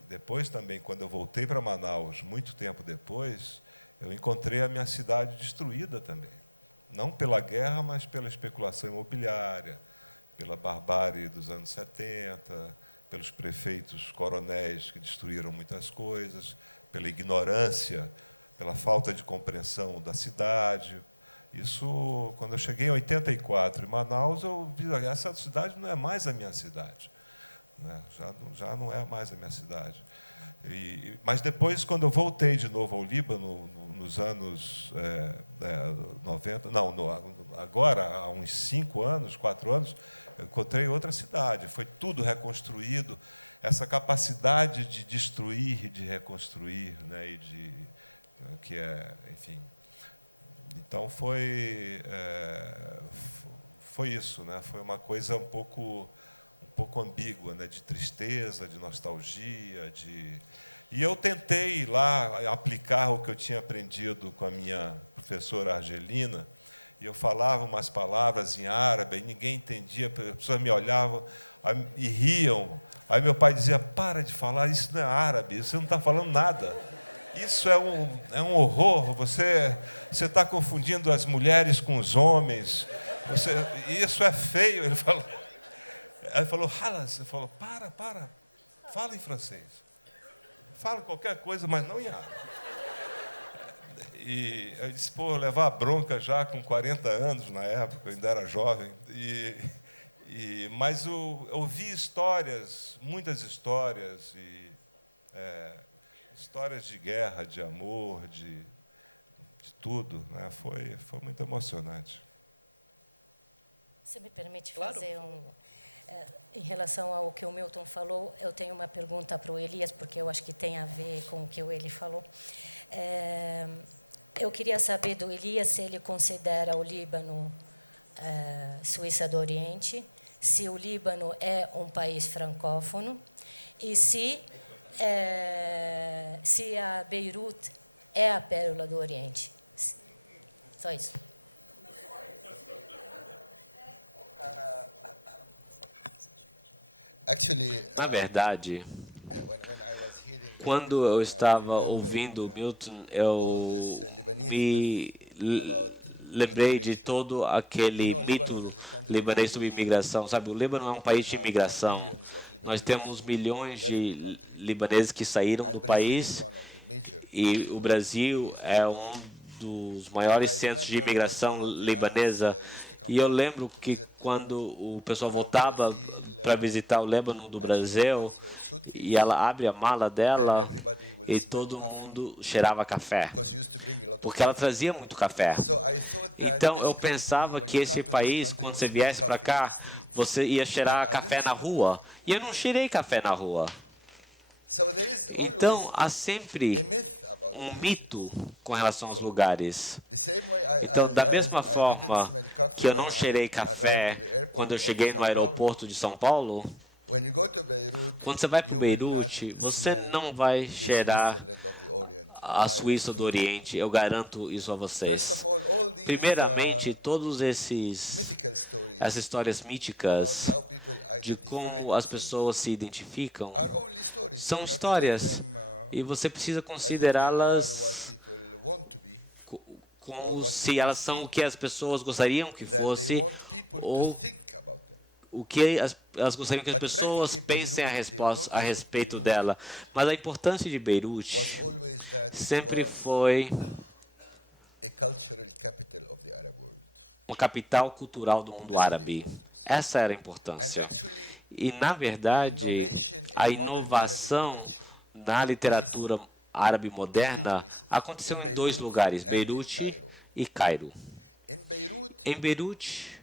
depois também, quando eu voltei para Manaus, muito tempo depois, eu encontrei a minha cidade destruída também. Não pela guerra, mas pela especulação imobiliária, pela barbárie dos anos 70, pelos prefeitos coronéis que destruíram muitas coisas, pela ignorância, pela falta de compreensão da cidade. Isso, quando eu cheguei em 84 em Manaus, eu vi: essa cidade não é mais a minha cidade, né? Já não é mais a minha cidade. Mas depois, quando eu voltei de novo ao Líbano, nos anos 90, agora, há uns 5 anos, 4 anos, Eu encontrei outra cidade, foi tudo reconstruído. Essa capacidade de destruir e de reconstruir, né, e de que é, enfim. Então foi isso, né? Foi uma coisa um pouco ambígua, né? De tristeza, de nostalgia, e eu tentei lá aplicar o que eu tinha aprendido com a minha professora argelina, e eu falava umas palavras em árabe, e ninguém entendia, as pessoas me olhavam e riam. Aí meu pai dizia: para de falar, isso não é árabe, você não está falando nada. Isso é um horror, você está confundindo as mulheres com os homens, isso é feio. Ele falou. Aí ele falou: halas, ele falou: para, fala em francês. Fala qualquer coisa, mas não em árabe. E eu disse: pô, eu levar a bronca já com 40 anos na época, eu ainda era jovem. Mas eu ouvi histórias, muitas histórias, histórias de guerra, de amor, de tudo, né? Foi muito emocionante. Você me permite Claro. fazer em relação ao que o Milton falou, eu tenho uma pergunta para o Elias, porque eu acho que tem a ver com o que o Eli falou. Eu queria saber do Elias se ele considera o Líbano Suíça do Oriente, se o Líbano é um país francófono e se a Beirute é a pérola do Oriente. Só isso. Actually, Na verdade, when I was hearing quando eu estava ouvindo Milton, eu me lembrei de todo aquele mito libanês sobre imigração. Sabe, o Líbano é um país de imigração. Nós temos milhões de libaneses que saíram do país e o Brasil é um dos maiores centros de imigração libanesa. E eu lembro que quando o pessoal voltava para visitar o Líbano do Brasil, e ela abre a mala dela e todo mundo cheirava café, porque ela trazia muito café. Então eu pensava que esse país, quando você viesse para cá, você ia cheirar café na rua. E eu não cheirei café na rua. Então, há sempre um mito com relação aos lugares. Então, da mesma forma que eu não cheirei café quando eu cheguei no aeroporto de São Paulo, quando você vai para o Beirute, você não vai cheirar a Suíça do Oriente. Eu garanto isso a vocês. Primeiramente, todos essas histórias míticas de como as pessoas se identificam são histórias e você precisa considerá-las como se elas são o que as pessoas gostariam que fosse ou o que elas gostariam que as pessoas pensem a respeito dela. Mas a importância de Beirute sempre foi uma capital cultural do mundo árabe. Essa era a importância. E, na verdade, a inovação na literatura árabe moderna aconteceu em dois lugares, Beirute e Cairo. Em Beirute,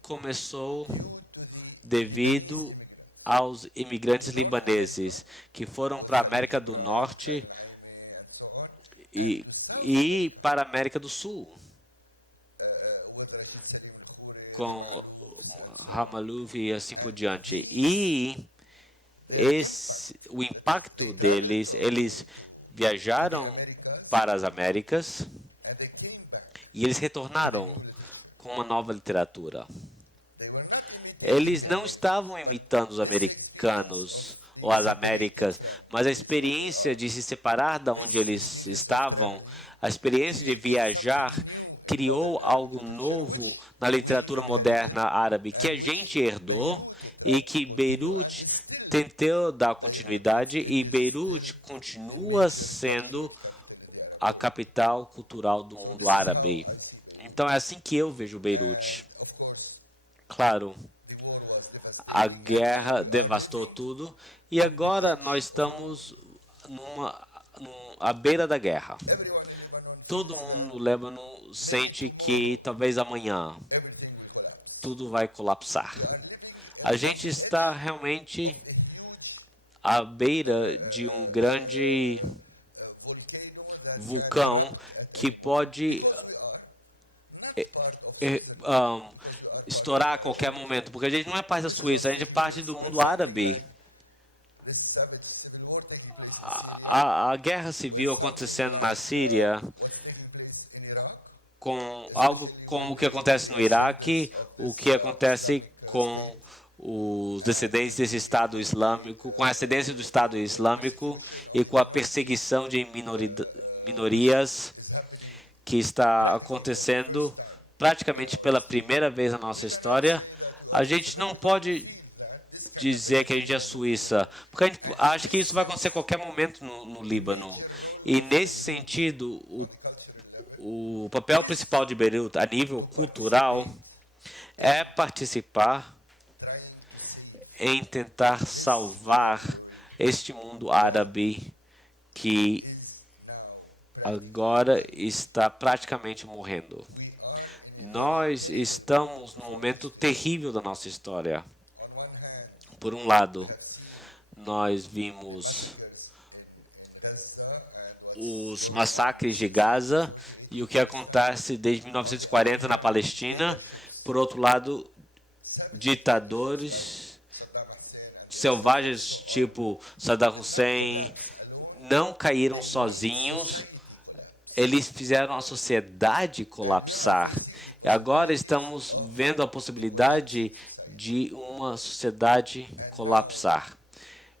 começou devido aos imigrantes libaneses que foram para a América do Norte e para a América do Sul, com Ramaluf e assim por diante. E o impacto deles, eles viajaram para as Américas e eles retornaram com uma nova literatura. Eles não estavam imitando os americanos ou as Américas, mas a experiência de se separar de onde eles estavam, a experiência de viajar, criou algo novo na literatura moderna árabe, que a gente herdou e que Beirute tentou dar continuidade, e Beirute continua sendo a capital cultural do mundo árabe. Então é assim que eu vejo Beirute. Claro, a guerra devastou tudo e agora nós estamos à beira da guerra. Everyone in Lebanon Todo feels mundo that no Líbano sente que tomorrow talvez amanhã everything will collapse. tudo vai colapsar. We are living A on gente the está edge realmente of a huge à beira de um grande volcano that can vulcão erupt at que any moment. pode Because we are not part of Switzerland. Because we are part estourar a of the qualquer Arab world. momento, porque a gente não é parte da This is Suíça, a what's gente é taking parte place. do When mundo something árabe. like this savage civil war taking place in Syria, A guerra when civil something acontecendo na like, Síria, what's taking place in Iraq, com especially algo como with o que acontece the no Iraque, ascendance of o this, que acontece Islamic, com state, os descendentes desse Estado Islâmico, com a ascendência do Estado Islâmico e com a perseguição de minorias is happening que está practically for the acontecendo first time praticamente in our pela history. primeira vez na nossa We cannot história. say that we A are gente Switzerland não because we pode feel that this can dizer happen que a at gente é any moment in Suíça, porque a gente And in acha que this isso vai sense, acontecer a qualquer momento no the Líbano. major role E of nesse Beirut sentido, on the cultural level o papel is principal de Beirut a nível to cultural participate é in participar trying to save em tentar salvar Arab world este mundo árabe que is now practically agora dying. está praticamente morrendo. We are in a very Nós terrible estamos moment of num our momento history. terrível da nossa história. On one hand, Por um lado, we have seen nós the vimos massacres in Gaza and what's os going on massacres de since Gaza 1948 e o in que Palestine. acontece desde 1940 na Palestina. Por outro lado, Savage ditadores dictatorships like Saddam Hussein and the selvagens Assad and so on tipo Saddam did not Hussein collapse alone. não caíram They made sozinhos, society collapse. eles fizeram a sociedade colapsar. E agora estamos vendo a possibilidade de uma sociedade colapsar.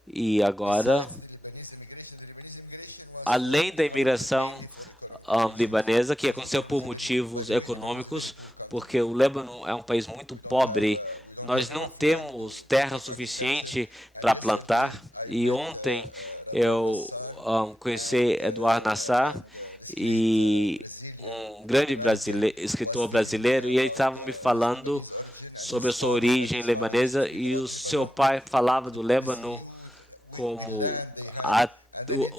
E agora, Besides the Lebanese immigration was além da imigração mainly for economic reasons. libanesa, que aconteceu por motivos econômicos, porque o Líbano é um país muito pobre, nós não temos terra suficiente para plantar. E ontem eu conheci Eduardo Nassar e um grande escritor brasileiro, e ele estava me falando sobre a sua origem libanesa, e o seu pai falava do Líbano como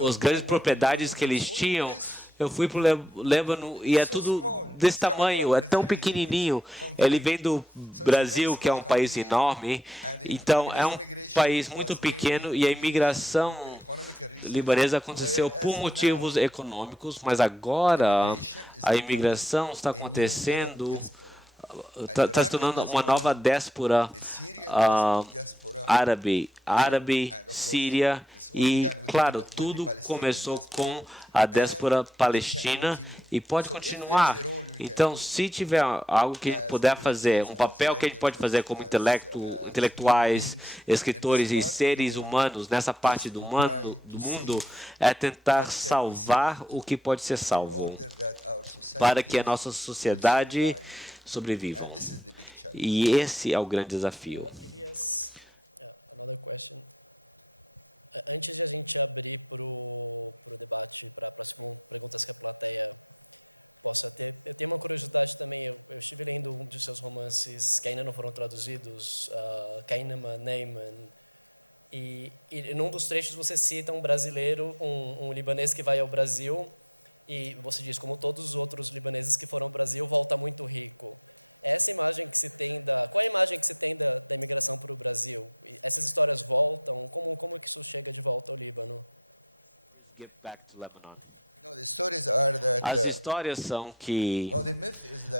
as grandes propriedades que eles tinham. Eu fui para o Líbano e é tudo desse tamanho, é tão pequenininho. Ele vem do Brasil, que é um país enorme, então é um país muito pequeno, e a imigração libanesa aconteceu por motivos econômicos, mas agora a imigração está acontecendo, está se tornando uma nova diáspora árabe, síria, e, claro, tudo começou com a diáspora palestina e pode continuar. Então, se tiver algo que a gente puder fazer, um papel que a gente pode fazer como intelectuais, escritores e seres humanos nessa parte do mundo, é tentar salvar o que pode ser salvo, para que a nossa sociedade sobrevivam. E esse é o grande desafio. Elias, another question. Antes de a gente abrir para o debate, para as perguntas que a plateia possa ter, eu tenho uma curiosidade também. Eu estive lendo um de seus romances que ainda não foram traduzidos, Kahneman, Neyman, e num dos trechos você cita um brasileiro, um libanês que vai ao Brasil, e você diz, como todos os outros libaneses que foram ao Brasil, volta muito rico. Essa imagem que se tem qual é a imagem que se tem da imigração para o Brasil? Essas histórias voltam? Como que isso chega de volta ao Líbano? As histórias são que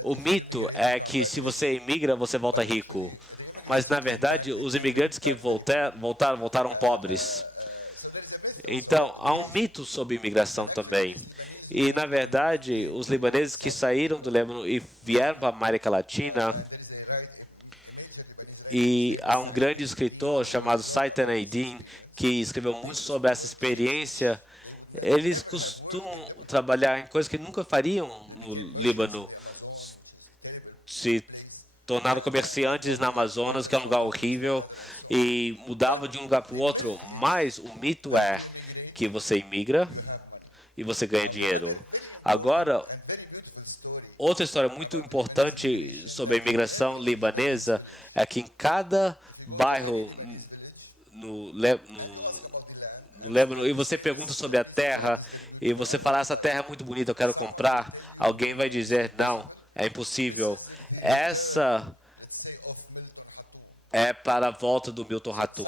o mito é que se você imigra, você volta rico. Mas, na verdade, os imigrantes que voltaram pobres. Então, há um mito sobre imigração também. E, na verdade, os libaneses que saíram do Líbano e vieram para a América Latina, e há um grande escritor chamado Saitan Aydin, que escreveu muito sobre essa experiência. Eles costumam trabalhar em coisas que nunca fariam no Líbano. Se tornaram comerciantes na Amazonas, que é um lugar horrível, e mudavam de um lugar para o outro. Mas o mito é que você imigra e você ganha dinheiro. Agora, outra história muito importante sobre a imigração libanesa é que em cada bairro no Líbano, e você pergunta sobre a terra, e você fala, essa terra é muito bonita, eu quero comprar, alguém vai dizer, não, é impossível. Essa é para a volta do Milton Ratum.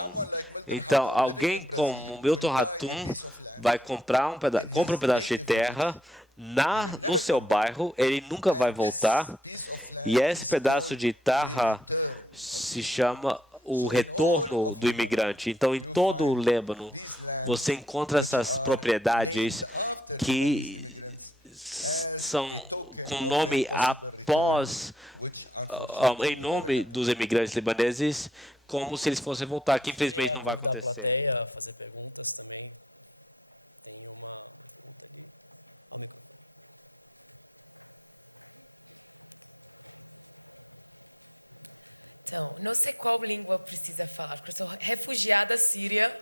Então, alguém como Milton Ratum vai compra um pedaço de terra no seu bairro, ele nunca vai voltar, e esse pedaço de terra se chama o retorno do imigrante. Então, em todo o Líbano, você encontra essas propriedades que são com nome após, em nome dos imigrantes libaneses, como se eles fossem voltar, que infelizmente não vai acontecer. Da plateia, fazer perguntas também. Tem uma pergunta ali. Ao microfone. Então, não sei qual língua precisa falar, porque eu sou refugiada síria.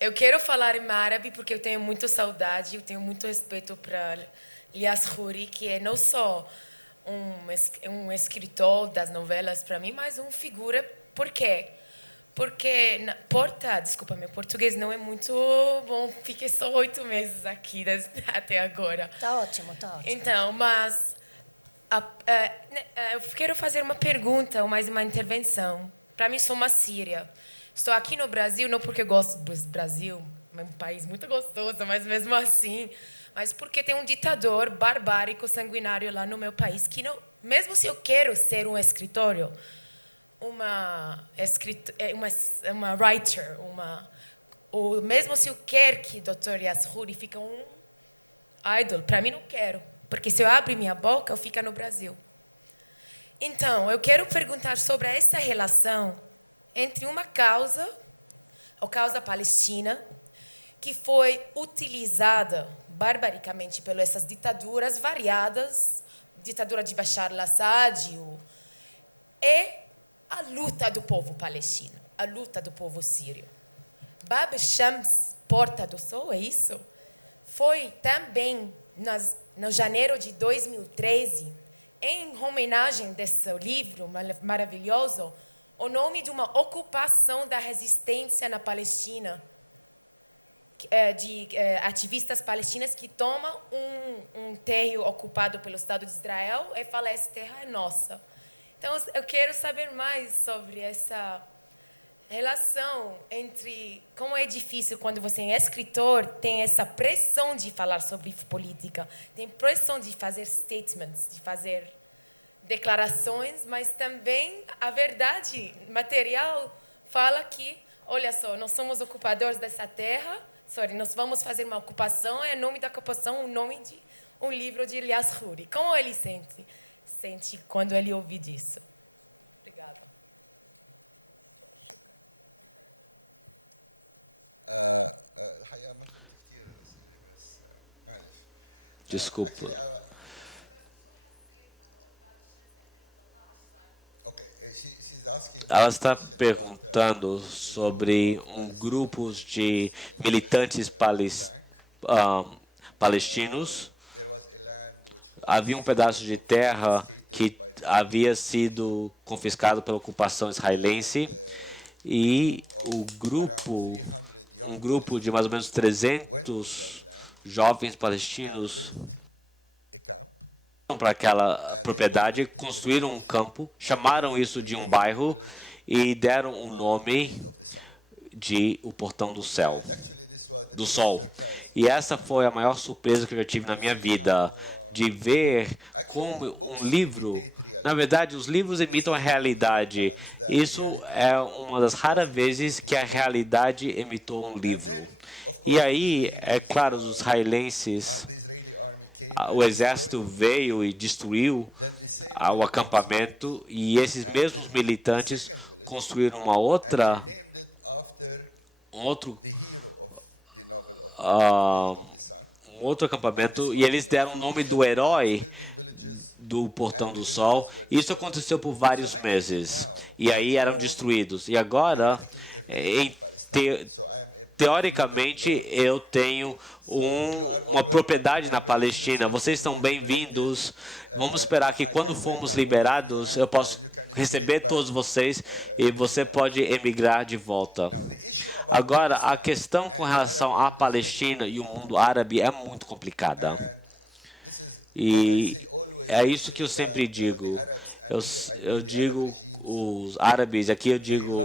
Eu quero falar em árabe porque eu tenho muita saudade, eu tenho muito respeito para Ilyas Khouri, que é não só um escritor das novelas para mim, mas uma figura. Por quê? Porque desculpa, meu português não é muito bom, fiquei só 8 meses aqui até agora. Tá ótimo, tá ótimo. Então, mas eu quero fazer uma pergunta ou mais uma intervenção. Para mim, sou uma síria. Estou aqui no Brasil, não porque eu gosto do Brasil, é um país muito gostoso, mas mesmo assim, mas porque tem um ditador barbárico, sanguinário lá no meu país, que não, mesmo se eu quero ser um escritório, uma writer, ou mesmo se eu quero que o Dr. Ilyas Khouri fique um idol, para mim não quero. Porque se eu abrir minha boca, eu fico no Brasil. Então, eu quero perguntar sobre essa relação entre uma causa, a causa palestina, que foi utilizada barbaricamente pelas essas ditaduras variadas, ditadura de Bashar al-Assad, e a luta do povo palestino, a luta do povo sírio. Bab el-Shams, Porta do Sol, é isso? Foi também no janeiro de 2013, em homenagem desse livro maravilhoso, o nome de uma ocupação da resistência na Palestina, de ativistas palestinas que tomam um terreno ocupado pelo Estado de Israel e falam, essa terra é nossa. Então, eu quero saber mais sobre essa relação entre como é difícil quando você é escritor, tem essa pressão de falar sobre política, tem pressão de fazer statements, de fazer declarações, mas também a verdade material fala que, olha só, nós somos ocupadores dessa terra, nós vamos fazer uma ocupação, é o nome da ocupação, o nome de um livro de Ilyas Khouri. Como ele sente quando ele ouve disso? Obrigada. الحقيقة ما فهمت كثير الأسئلة بس معلش. Desculpa. Ela está perguntando sobre grupos de militantes palestinos. Havia um pedaço de terra que havia sido confiscado pela ocupação israelense e um grupo de mais ou menos 300 jovens palestinos para aquela propriedade, construíram um campo, chamaram isso de um bairro e deram o nome de o Portão do Céu, do Sol. E essa foi a maior surpresa que eu já tive na minha vida, de ver como um livro, na verdade, os livros imitam a realidade. Isso é uma das raras vezes que a realidade imitou um livro. E aí, é claro, os israelenses, o exército veio e destruiu o acampamento, e esses mesmos militantes construíram um outro acampamento, e eles deram o nome do herói do Portão do Sol. Isso aconteceu por vários meses, e aí eram destruídos. E agora, teoricamente, eu tenho uma propriedade na Palestina. Vocês estão bem-vindos. Vamos esperar que quando formos liberados, eu posso receber todos vocês e você pode emigrar de volta. Agora, a questão com relação à Palestina e o mundo árabe é muito complicada. E é isso que eu sempre digo. Eu digo os árabes, aqui eu digo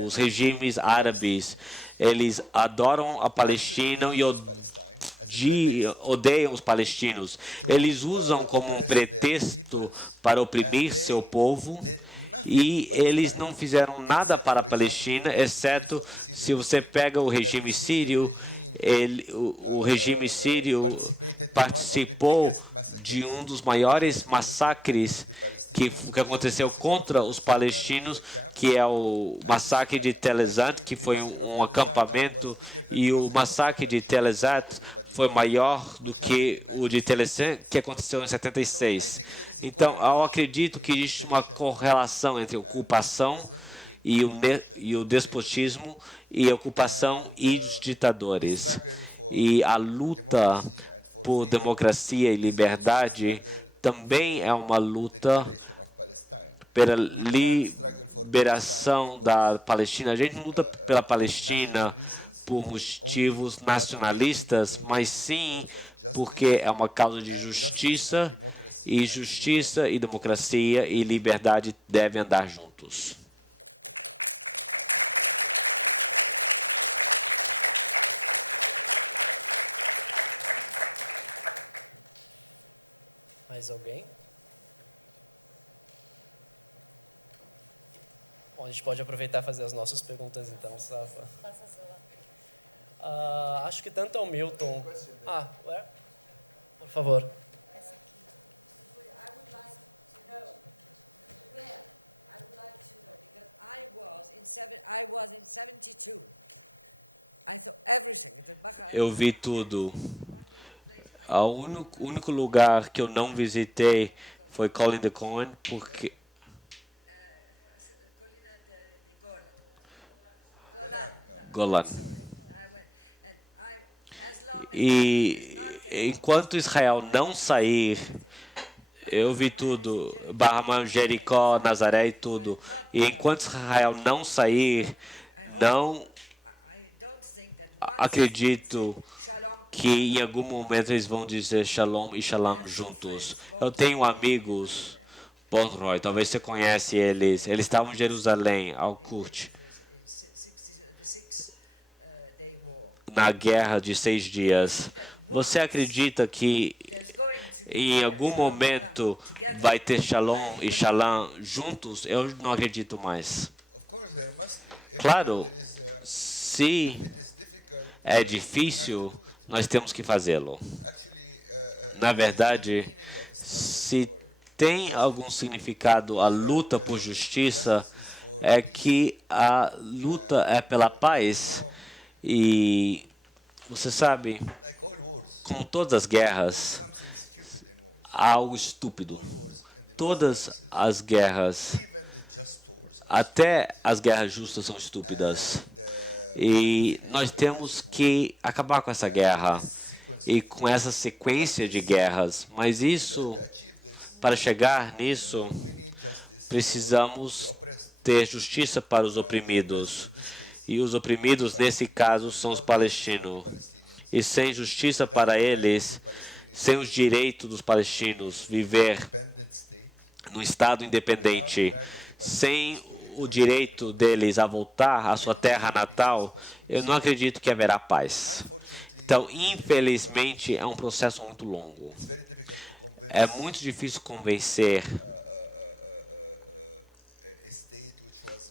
os regimes árabes. Eles adoram a Palestina e odeiam os palestinos. Eles usam como um pretexto para oprimir seu povo e eles não fizeram nada para a Palestina, exceto se você pega o regime sírio. O regime sírio participou de um dos maiores massacres que aconteceu contra os palestinos, que é o massacre de Tel Zat, que foi um acampamento, e o massacre de Tel Zat foi maior do que o de Tel Zat, que aconteceu em 76. Então, eu acredito que existe uma correlação entre ocupação e o despotismo, e ocupação e ditadores. E a luta por democracia e liberdade também é uma luta pela liberação da Palestina. A gente não luta pela Palestina por motivos nacionalistas, mas sim porque é uma causa de justiça e democracia e liberdade devem andar juntos. Mais alguém? Bom, a gente pode aproveitar e fazer as nossas perguntas então, Safa. Acho que tanto ao Milton... por favor. I was in 72. I saw everything. Eu vi tudo. O único lugar que eu não visitei foi Colina de Cohen, porque... Golan. E enquanto Israel não sair, eu vi tudo, Barramã, Jericó, Nazaré e tudo. E enquanto Israel não sair, não acredito que em algum momento eles vão dizer Shalom e Shalom juntos. Eu tenho amigos, Bonroy, talvez você conhece eles. Eles estavam em Jerusalém, ao Kurt, na guerra de 6 dias. Você acredita que em algum momento vai ter Shalom e Shalom juntos? Eu não acredito mais. Claro, se é difícil, nós temos que fazê-lo. Na verdade, se tem algum significado a luta por justiça, é que a luta é pela paz. E você sabe, como todas as guerras, há algo estúpido. Todas as guerras, até as guerras justas, são estúpidas. E nós temos que acabar com essa guerra e com essa sequência de guerras. Mas isso, para chegar nisso, precisamos ter justiça para os oprimidos. E os oprimidos, nesse caso, são os palestinos. E sem justiça para eles, sem os direitos dos palestinos viver num Estado independente, sem o direito deles a voltar à sua terra natal, eu não acredito que haverá paz. Então, infelizmente, é um processo muito longo. É muito difícil convencer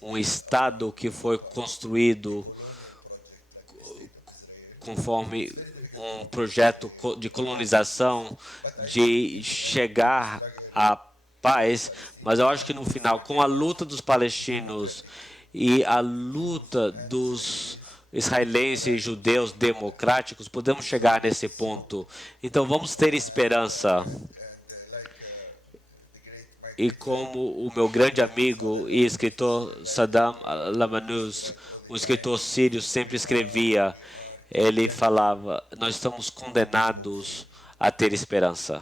um Estado que foi construído conforme um projeto de colonização, de chegar à paz, mas eu acho que no final, com a luta dos palestinos e a luta dos israelenses e judeus democráticos, podemos chegar nesse ponto. Então vamos ter esperança. E como o meu grande amigo e escritor Saddam Lamanus, um escritor sírio, sempre escrevia, ele falava, nós estamos condenados a ter esperança.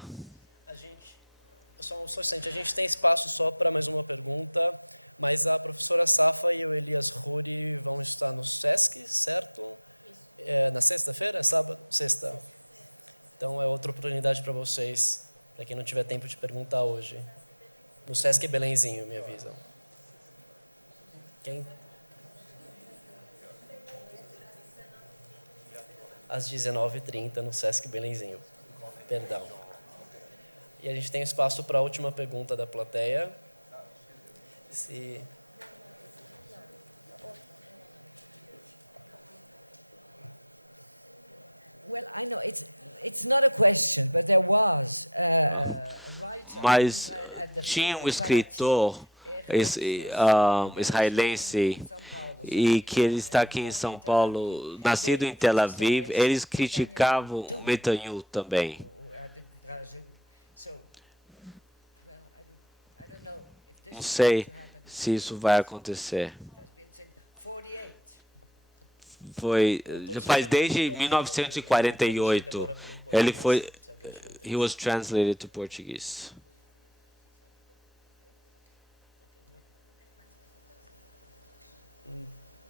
Só um instante, a gente tem espaço só para mais uma pergunta, mas a professora Safa e o Elias Huri vão estar no SESC, certo? Na sexta-feira? Sábado? Sexta. Então é outra oportunidade para vocês, para quem não tiver tempo de perguntar hoje. No SESC Belenzinho, me avisam. Quem? Às 19h30 no SESC Belenzinho. Perdão. E a gente tem espaço para a última pergunta da plateia. Well, I know it's not a question, but there was a writer. Mas tinha um escritor israelense e que ele está aqui em São Paulo, nascido em Tel Aviv. Eles criticavam o Netanyahu também. Não sei se isso vai acontecer. Já faz desde 1948. He was translated to Portuguese.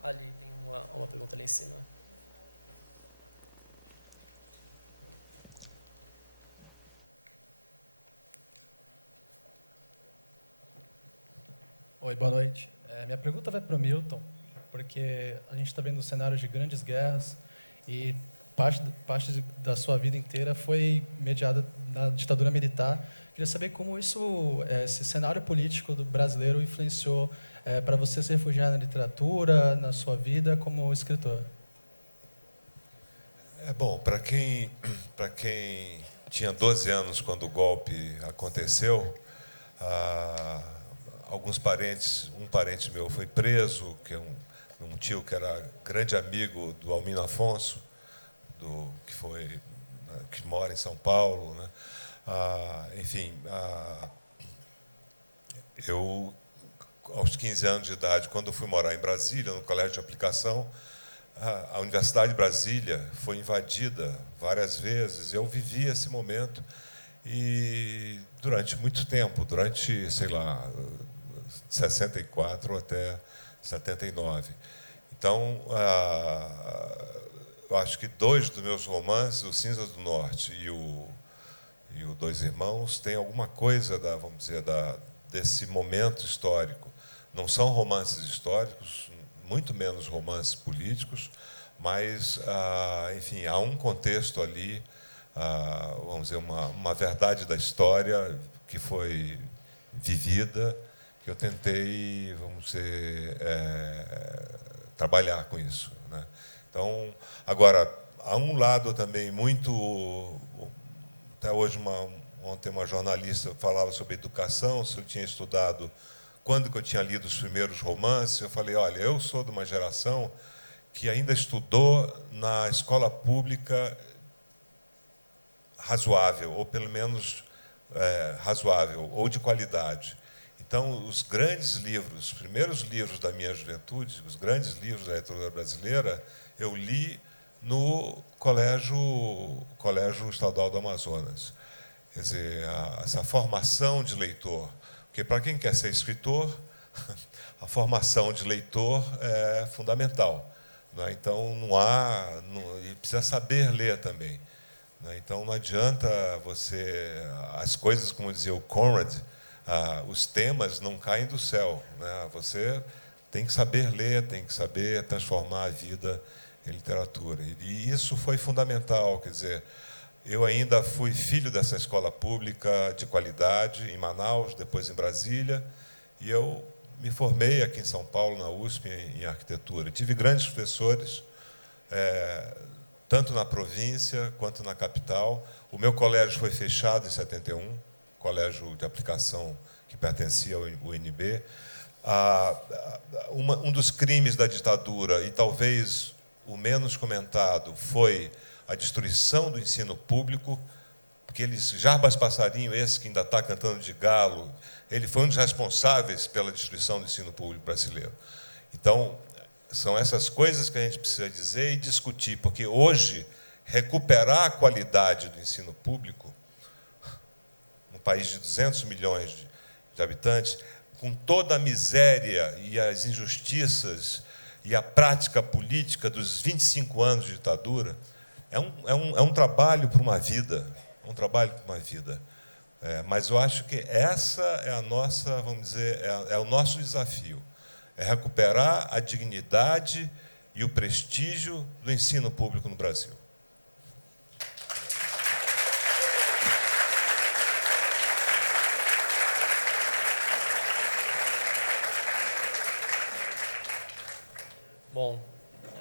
Ali tem uma pergunta ali em cima. Oi, boa noite. Minha pergunta vai para o Milton, porque a gente está vendo cenários de grandes guerras e parte da sua vida inteira foi mediada na ditadura militar. Queria saber como esse cenário político do brasileiro influenciou para você se refugiar na literatura, na sua vida como escritor. Bom, para quem tinha 12 anos quando o golpe aconteceu, alguns parentes, um parente meu foi preso, que é um tio que era grande amigo do Almino Afonso, que mora em São Paulo, né? Eu, aos 15 anos de idade, quando eu fui morar em Brasília, no colégio de aplicação, a Universidade de Brasília foi invadida várias vezes. Eu vivi esse momento e durante muito tempo, durante, sei lá, 64 até 79. Então, eu acho que 2 dos meus romances, O Cinza do Norte e o Dois Irmãos, têm alguma coisa desse momento histórico. Não são romances históricos, muito menos romances políticos, mas, enfim, há um contexto ali, vamos dizer, uma verdade da história que foi vivida, que eu tentei, vamos dizer, trabalhar com isso, né? Então, agora, há um lado também muito... Até hoje, ontem, uma jornalista falava sobre educação, se eu tinha estudado, quando que eu tinha lido os primeiros romances. Eu falei, olha, eu sou de uma geração que ainda estudou na escola pública razoável, ou pelo menos razoável, ou de qualidade. Então, os grandes livros, os primeiros livros da minha juventude, os grandes livros da literatura brasileira, eu li no Colégio Estadual do Amazonas. Quer dizer, essa formação de leitor. Porque, para quem quer ser escritor, a formação de leitor é fundamental, né? Então, e precisa saber ler também, né? Então, não adianta as coisas, como dizia o Conrad, os temas não caem do céu, né? Você tem que saber ler, tem que saber transformar a vida em literatura. E isso foi fundamental. Quer dizer, eu ainda fui filho dessa escola pública de qualidade em Manaus, depois em Brasília, e eu me formei aqui em São Paulo, na USP, em arquitetura. Tive grandes professores, tanto na província quanto na capital. O meu colégio foi fechado em 71, colégio de aplicação que pertencia ao UNB. Um dos crimes da ditadura, e talvez o menos comentado, foi a destruição do ensino público, aqueles Jarbas Passarinho, esse que ainda está cantando de galo, ele foi um dos responsáveis pela destruição do ensino público brasileiro. Então, são essas coisas que a gente precisa dizer e discutir, porque hoje, recuperar a qualidade do ensino público, num país de 200 milhões de habitantes, com toda a miséria e as injustiças e a prática política dos 25 anos de ditadura, é um trabalho para uma vida, mas eu acho que essa é a nossa, vamos dizer, é o nosso desafio, é recuperar a dignidade e o prestígio do ensino público no Brasil. Bom,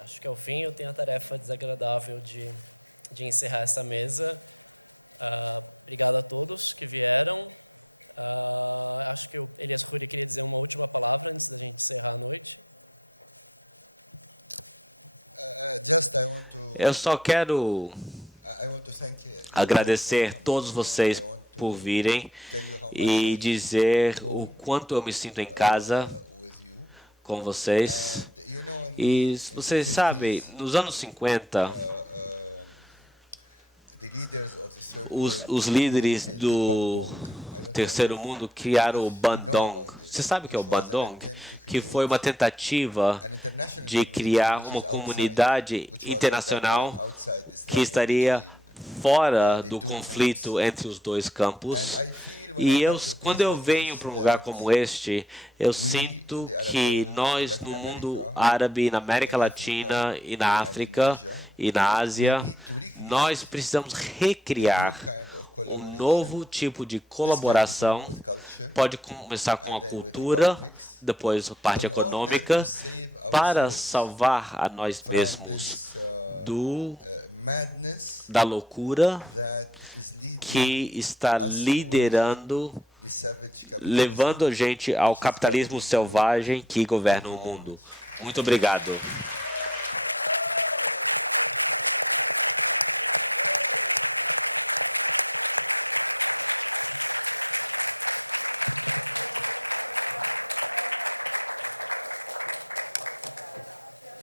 acho que ao fim eu tenho a tarefa desagradável de encerrar essa mesa. Obrigado a todos que vieram. Acho que o Elias Khoury queria dizer uma última palavra antes da gente encerrar a noite. Eu só quero agradecer todos vocês por virem e dizer o quanto eu me sinto em casa com vocês. E vocês sabem, nos anos 50, os líderes do Terceiro Mundo criaram o Bandung. Você sabe o que é o Bandung? Que foi uma tentativa de criar uma comunidade internacional que estaria fora do conflito entre os dois campos. E quando eu venho para um lugar como este, eu sinto que nós, no mundo árabe, na América Latina e na África e na Ásia, nós precisamos recriar um novo tipo de colaboração. Pode começar com a cultura, depois a parte econômica, para salvar a nós mesmos da loucura que está liderando, levando a gente ao capitalismo selvagem que governa o mundo. Muito obrigado.